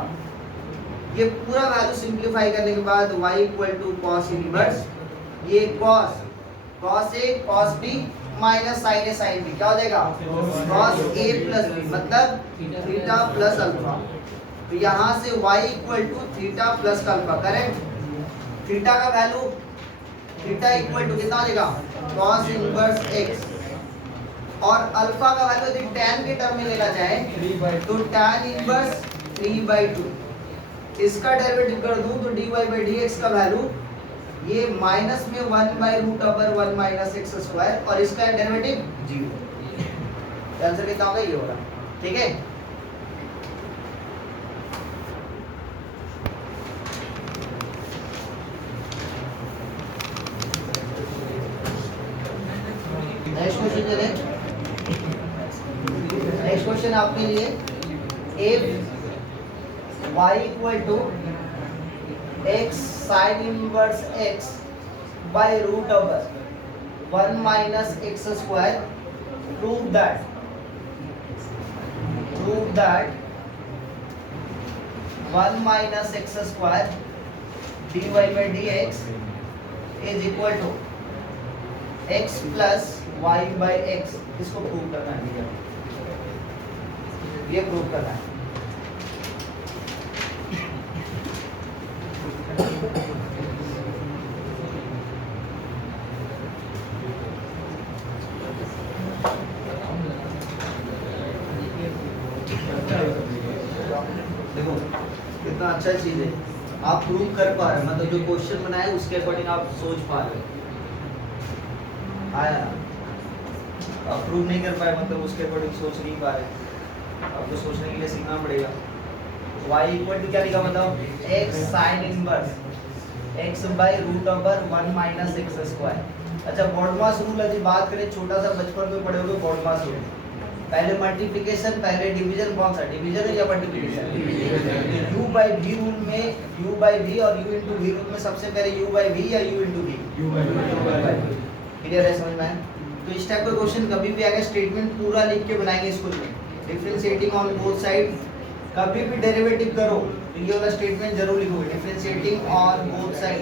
ये पूरा वैल्यू सिंप्लीफाई करने के बाद y equal to cos inverse, ये cos a cos b minus sine a sine b, क्या हो जाएगा, cos a प्लस b, मतलब थीटा प्लस अल्फा। तो यहाँ से y equal to theta plus alpha, correct. Theta का वैल्यू, थीटा इक्वल टू कितना हो जाएगा, cos इनवर्स x, और अल्फा का वैल्यू यदि tan के टर्म में लेना चाहे तो tan इनवर्स 3/2, इसका डेरिवेटिव कर दूं तो dy बाई dx का वैल्यू ये माइनस में 1/√1 माइनस x स्क्वायर, और इसका डेरिवेटिव 0। आंसर कितना होगा, ये होगा, ठीक है। नेक्स्ट क्वेश्चन चले, नेक्स्ट क्वेश्चन आपके लिए, if y equal to x sine inverse x by √1 minus x square, prove that 1 minus x square dy by dx is equal to x plus y by x। इसको prove करना है, ये prove करना है। अच्छा चीज है, आप प्रूव कर पा रहे, मतलब जो क्वेश्चन बनाया है उसके अकॉर्डिंग आप सोच पा रहे हो। आया ना? आप प्रूव नहीं कर पाए मतलब उसके अकॉर्डिंग सोच नहीं पा रहे, आपको सोचने के लिए सीखना पड़ेगा। y इक्वल टू क्या लिखा बताओ, x sin inverse x by root over 1 minus x square. अच्छा बॉडमास रूल अभी बात करें, छोटा सा बचपन में पढ़े होगे बॉडमास रूल। पहले मल्टीप्लिकेशन पहले डिवीजन, कौन सा डिवीजन है या multiplication? u by v rule में u बाय v और u इनटू v रूल में सबसे पहले u बाय v या u इनटू v? क्लियर है, समझ में आया? तो इस टाइप का क्वेश्चन कभी भी आएगा, स्टेटमेंट पूरा लिख के बनाएंगे स्कूल में, डिफरेंशिएटिंग ऑन बोथ साइड। कभी भी डेरिवेटिव करो तो ये वाला स्टेटमेंट जरूर लिखोगे, differentiating on both side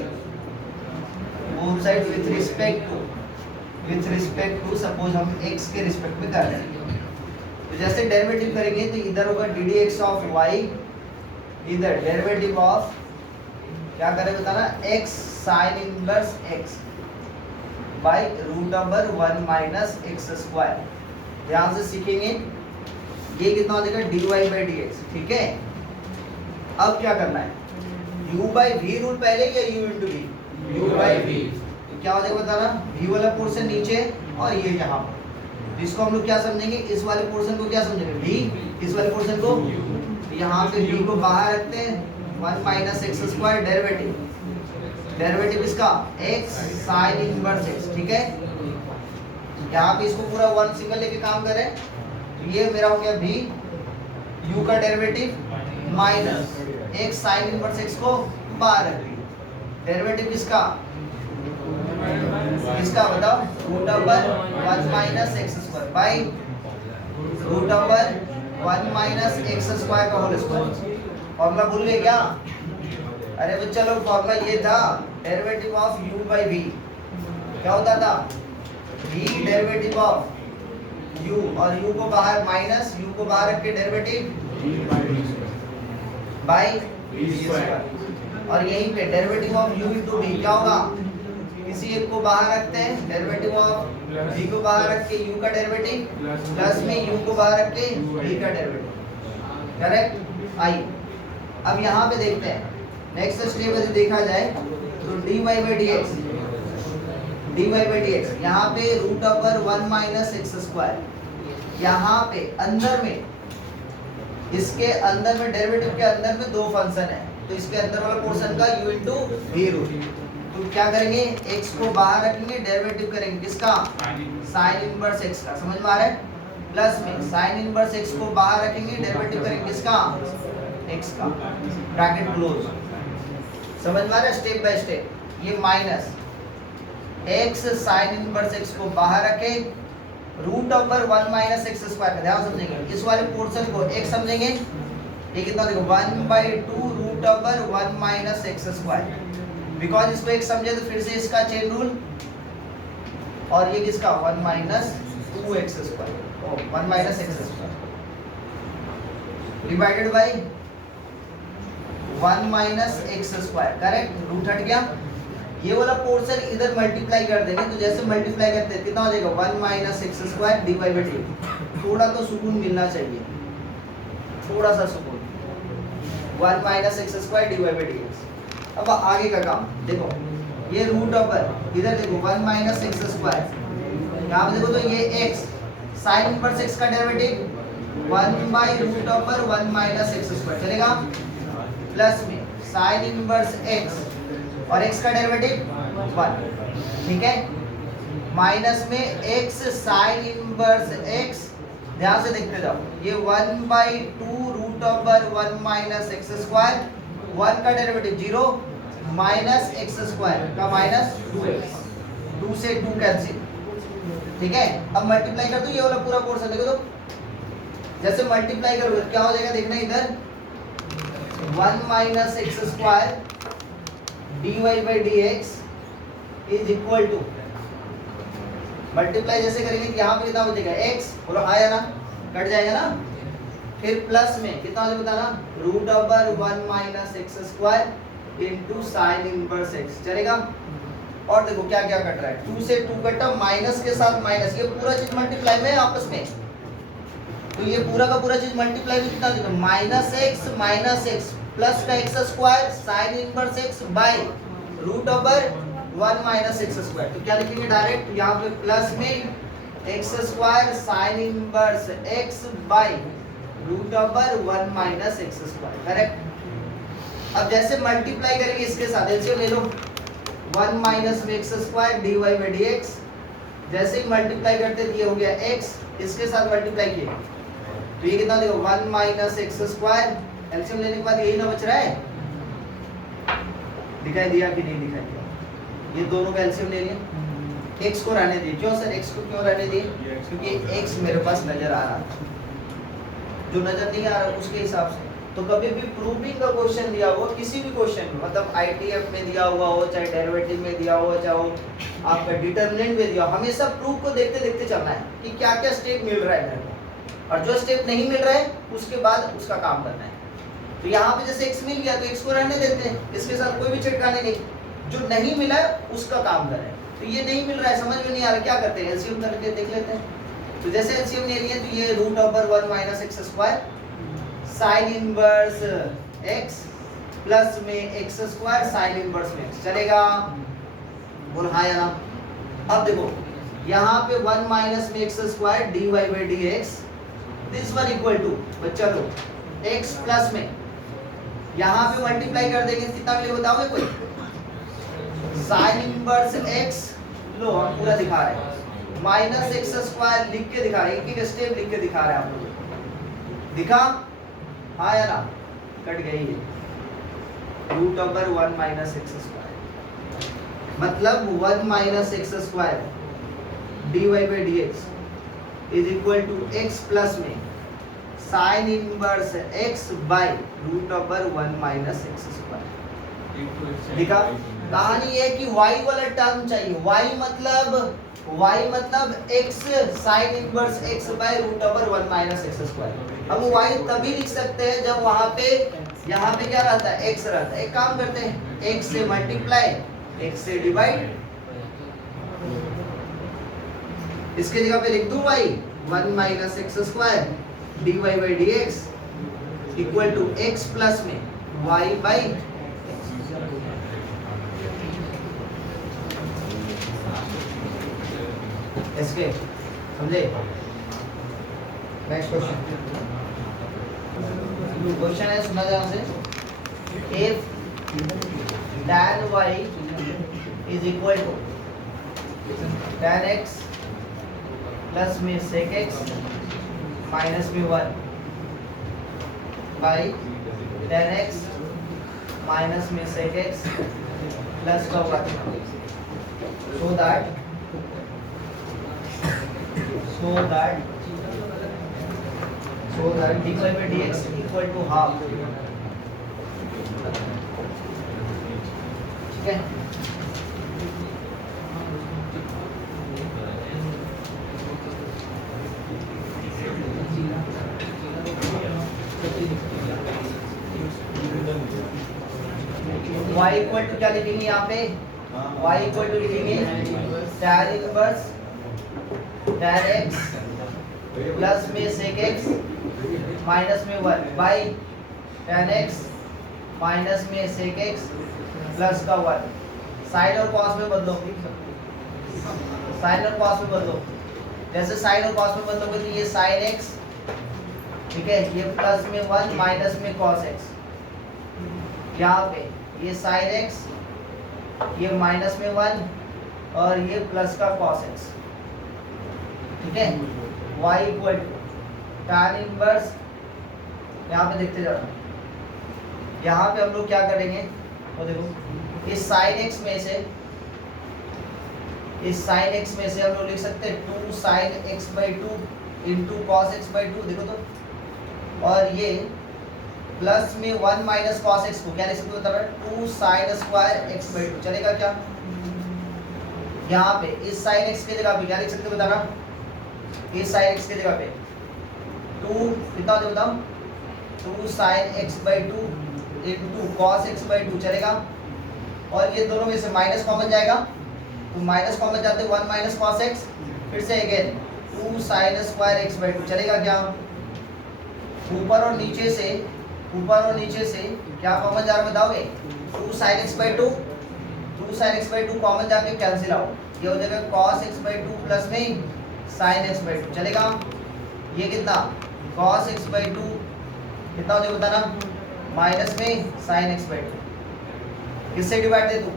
with respect to suppose हम x के रिस्पेक्ट में कर रहे हैं, तो जैसे डेरिवेटिव करेंगे तो इधर होगा ddx ऑफ y, इधर डेरिवेटिव ऑफ क्या करें बताना, x sin inverse x by root over 1 minus x square. ध्यान से सीखेंगे, ये कितना हो जाएगा dy बाई dx, ठीक है। अब क्या करना है, u बाई v रूल पहले या u into v? u by v, तो क्या हो जाएगा बताना, v वाला पोर्शन नीचे और ये यहाँ पर, जिसको हम लोग क्या समझेंगे, इस वाले पोर्शन को क्या समझेंगे v, इस वाले पोर्शन को, यहाँ पे v को बाहर रखते हैं, 1 माइनस x स्क्वायर डेरिवेटिव इसका x sin इनवर्स x, ठीक है। यहाँ पे इसको पूरा 1 सिंगल लेके काम करें, ये मेरा हो गया v, u का derivative minus x sin inverse x को बाहर रख दिया, डेरिवेटिव किसका बताओ, root over 1 minus x square by root over 1 minus x square का होल स्क्वायर। फॉर्मूला भूल गए क्या? अरे बच्चा लोग फॉर्मूला ये था, derivative of u by v क्या होता था, v डेरिवेटिव ऑफ u और u को बाहर माइनस u को बाहर रख के डेरिवेटिव बाई v स्क्वायर, और यहीं पे derivative of u into v क्या होगा, किसी एक को बाहर रखते हैं, डेरिवेटिव ऑफ v को बाहर रख के u का डेरिवेटिव प्लस में u को बाहर रख के v का डेरिवेटिव, करेक्ट। आइए अब यहाँ पे देखते हैं, नेक्स्ट स्टेप यदि देखा जाए तो dy बाई dx यहाँ पे root over 1 minus x square, यहाँ पे अंदर में, इसके अंदर में डेरिवेटिव के अंदर में दो फंक्शन है, तो इसके अंदर वाला पोर्शन का u इनटू v रूट, तो क्या करेंगे, x को बाहर रखेंगे, डेरिवेटिव करेंगे किसका, sin इनवर्स x का, समझ में आ रहा है, प्लस में sin इनवर्स x को बाहर रखेंगे, डेरिवेटिव करेंगे किसका, x का, ब्रैकेट क्लोज। समझ में आ रहा है स्टेप बाय स्टेप, ये minus x sin inverse x को बाहर रखे, root over 1 minus x square का, ध्यान समझेंगे, इस वाले पोर्शन को x समझेंगे, ये कितना देखो 1/2 root over 1 minus x square, because इसको x समझे तो फिर से इसका चेन रूल, और ये किसका 1 minus 2x square, 1 minus x square divided by 1 minus x square, correct, root हट गया, ये वाला पोर्शन इधर मल्टीप्लाई कर देंगे, तो जैसे मल्टीप्लाई करते हैं कितना हो जाएगा 1 minus x square dy by dt। थोड़ा तो सुकून मिलना चाहिए, थोड़ा सा सुकून, 1 minus x square dy by dx। अब आगे का काम देखो, ये रूट ओवर इधर देखो 1 माइनस x स्क्वायर, यहाँ पे देखो तो ये x sin इनवर्स x का derivative 1 by root over 1 minus x square चलेगा, प्लस में sin इनवर्स x और x का डेरिवेटिव 1, ठीक है, माइनस में x sin इनवर्स x, ध्यान से देखते जाओ, ये 1/2 root over 1 minus x square, 1 का डेरिवेटिव 0 माइनस x स्क्वायर का माइनस 2x, 2 से 2 कैंसिल, ठीक है। अब मल्टीप्लाई कर दो, ये वाला पूरा पोर्शन देखो, तो जैसे मल्टीप्लाई करोगे क्या हो जाएगा देखना, इधर 1 minus x square dy by dx is equal to, multiply जैसे करेंगे यहाँ पे कितना हो जाएगा x, बोलो आया ना, कट जाएगा ना, फिर प्लस में कितना हो जाएगा बताना, root over 1 minus x square into sin inverse x, चलेगा। और देखो क्या क्या कट रहा है, 2 से 2 कटा, माइनस के साथ माइनस, ये पूरा चीज मल्टीप्लाई में आपस में, तो ये पूरा का पूरा चीज मल्टीप्लाई में कितना देगा, -x प्लस का x square sine inverse x by root over 1 minus x square. तो क्या लिखेंगे डायरेक्ट यहाँ पे प्लस में x square sine inverse x by root over 1 minus x square. Correct. अब जैसे मल्टीप्लाई करेंगे इसके साथ एलसीएम ले लो 1 माइनस में x square D Y by D X. जैसे ही मल्टीप्लाई करते तो ये हो गया x, इसके साथ मल्टीप्लाई किए तो ये कितना देखो 1 माइनस एक्स स्क्वायर। एलसीएम लेने के बाद यही ना बच रहा है, दिखाई दिया कि नहीं दिखाई दिया? ये दोनों का एलसीएम ले लिया, x को रहने दिए। क्यों सर x को क्यों रहने दिए? क्योंकि x मेरे पास नजर आ रहा था, जो नजर नहीं आ रहा उसके हिसाब से। तो कभी भी प्रूविंग का क्वेश्चन दिया हुआ किसी भी क्वेश्चन में, मतलब आईटीएफ में दिया हुआ हो, चाहे डेरिवेटिव में दिया हो, चाहे वो आपका डिटरमिनेंट में दिया हो, हमेशा प्रूफ को देखते देखते चलना है कि क्या क्या स्टेप मिल रहा है मेरे को, और जो स्टेप नहीं मिल रहा है उसके बाद उसका काम करना है। तो यहाँ पे जैसे x मिल गया तो x को रहने देते हैं, इसके साथ कोई भी छिड़काने नहीं। जो नहीं मिला है उसका काम करें। तो ये नहीं मिल रहा है, समझ में नहीं आ रहा, क्या करते हैं एलसीएम करके देख लेते हैं। तो जैसे एलसीएम ले लिए तो ये root over 1 minus x square sine inverse x plus में एक्स स्क्वायर साइन इनवर्स में x चलेगा, बोल हाँ या ना। अब देखो यहाँ पे 1 माइनस में x square D Y by D X, this one equal to बच्चा लो x प्लस में यहाँ पे मल्टीप्लाई कर देंगे कितना मिले बताओगे कोई? साइन इनवर्स x, लो हम पूरा दिखा रहे हैं, माइनस एक्स स्क्वायर लिख के दिखा रहे हैं, एक एक स्टेप लिख के दिखा रहे हैं आप लोग, दिखा हाँ या ना? कट गई है root over 1 minus x square, मतलब 1 minus x square D Y by D x is equal to x plus में sine inverse x by root over 1 minus x square. देखा कहानी ये कि y वाला टर्म चाहिए, y मतलब x sine inverse x by root over 1 minus x square. हम y तभी लिख सकते हैं जब वहां पे यहाँ पे क्या रहता है x रहता है। एक काम करते हैं x से मल्टीप्लाई x से डिवाइड, इसके जगह पे लिख दूं y 1 minus x square D Y by D X equal to x plus में y बाई इसके समझे। नेक्स्ट क्वेश्चन है, सुना ध्यान से। If tan y is equal to tan x plus में sec x माइनस में 1 बाई tan x माइनस में sec x प्लस का 1, so that dy by dx equal to half। ठीक है, y इक्वल टू क्या लिखेंगे यहाँ पे? y इक्वल टू लिखेंगे tan inverse tan x plus में sec x माइनस में 1 बाई tan x माइनस में sec x प्लस का 1। साइन और कॉस में बदलो, साइन और कॉस में बदलो। जैसे साइन और कॉस में बदलोगे तो ये sin x, ठीक है, ये प्लस में 1 माइनस में cos x, यहाँ पे ये sin x, ये माइनस में 1 और ये प्लस का cos x। ठीक है, y equal to tan inverse, यहाँ पे देखते जाओ, यहाँ पे हम लोग क्या करेंगे वो देखो, इस sin x में से हम लोग लिख सकते हैं 2 sin x by 2 into cos x by 2, देखो तो, और ये प्लस में 1 माइनस cos x को क्या लिख सकते हो बता रहा 2 sin स्क्वायर x बाई 2 चलेगा क्या? यहाँ पे इस sin x के जगह पे क्या लिख सकते हो बता रहा, इस sin x के जगह पे 2 कितना होता है बताओ, 2 sin x by 2 into cos x by 2 चलेगा, और ये दोनों में से माइनस कॉमन जाएगा तो माइनस कॉमन जाते 1 माइनस cos x, फिर से again 2 sin square x by 2 चलेगा क्या? ऊपर और नीचे से क्या कॉमन जा रहा है बताओगे? 2 sin x by 2, 2 sin x by 2 common जाके कैंसिल आउट, ये हो जाएगा cos x by 2 प्लस में sin x by 2 चलेगा। ये कितना cos x by 2 कितना हो जाएगा बताना, माइनस में sin x by 2, किससे डिवाइड दे तू?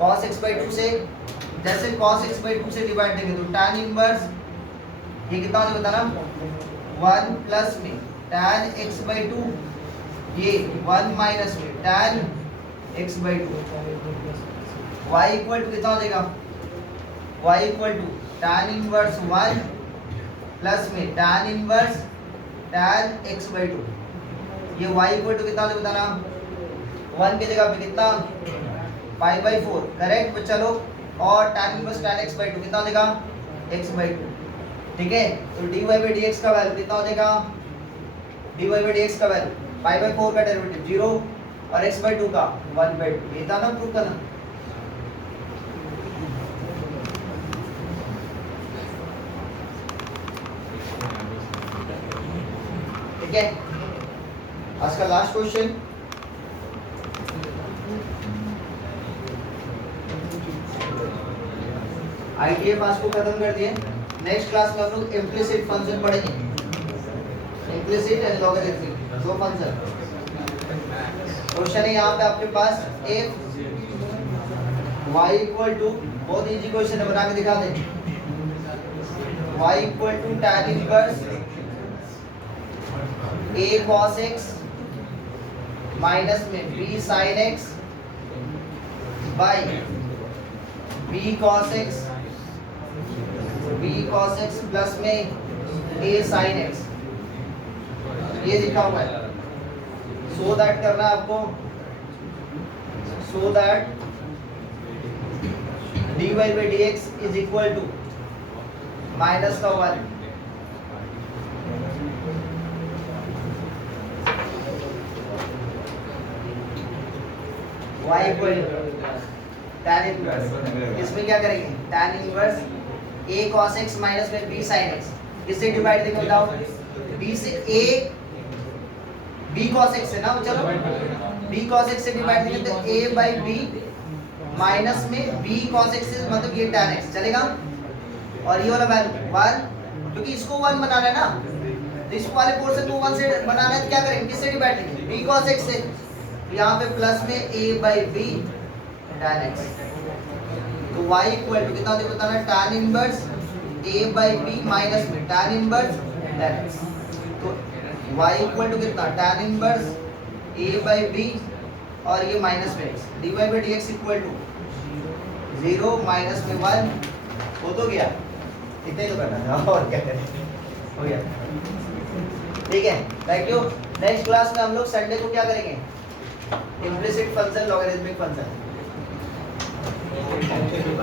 cos x by 2 से। जैसे cos x by 2 से डिवाइड देंगे तो tan इनवर्स ये कितना हो जाएगा बताना, 1 प्लस में tan x by 2, ये 1 माइनस में tan x by 2, y equal to कितना हो जाएगा, y equal to tan inverse 1 plus में tan inverse tan x by 2, ये y इक्वल टू कितना हो जाएगा बताना, 1 की जगह पे कितना पाई बाई 4 करेक्ट बच्चा लोग, और tan inverse tan x by 2 कितना हो जाएगा x by 2, ठीक है। तो dy by dx का वैल्यू कितना हो जाएगा, dy by dx का वैल्यू पाई बाई 4 का डेरिवेटिव 0 और x by 2 का 1 by 2, ये था ना प्रूव करना। ठीक है, आज का लास्ट क्वेश्चन, आईटीएफ आज को खत्म कर दिए। नेक्स्ट क्लास में हम लोग इम्प्लिसिट फंक्शन पढ़ेंगे, इम्प्लिसिट एंड लॉगरिथमिक दो फंक्शन। क्वेश्चन है यहाँ पे आपके पास if y इक्वल टू, बहुत इजी क्वेश्चन है बना के दिखा दें, y equal to tan inverse a cos x minus में b sin x by b cos x plus में a sin x, ये लिखा हुआ है। सो दैट करना है आपको, so that dy by dx is equal to minus का 1 y इक्वल tan इनवर्स, इसमें क्या करेंगे tan inverse a cos x minus में b sin x, किससे डिवाइड देंगे बताओ, b से a b cos x है ना, चलो b cos x से डिवाइड देंगे तो a by b माइनस में b cos x से मतलब ये tan x चलेगा, और ये वाला वैल्यू 1, क्योंकि इसको 1 बनाना है ना, तो इस वाले पोर्शन को 1 से बनाना है तो क्या करेंगे, किससे डिवाइड देंगे b cos x से, यहाँ पे प्लस में a by b tan x, तो y इक्वल टू कितना होता है बताना, tan inverse a by b minus में tan इनवर्स tan x, तो y इक्वल टू कितना tan inverse a by b और ये माइनस में x, dy by dx equal to 0 minus में 1, हो तो गया, इतना ही तो करना था और क्या करें, हो गया। ठीक है, थैंक यू। नेक्स्ट क्लास में हम लोग संडे को क्या करेंगे, इम्प्लिसिट फंक्शन लॉगरिथमिक फंक्शन।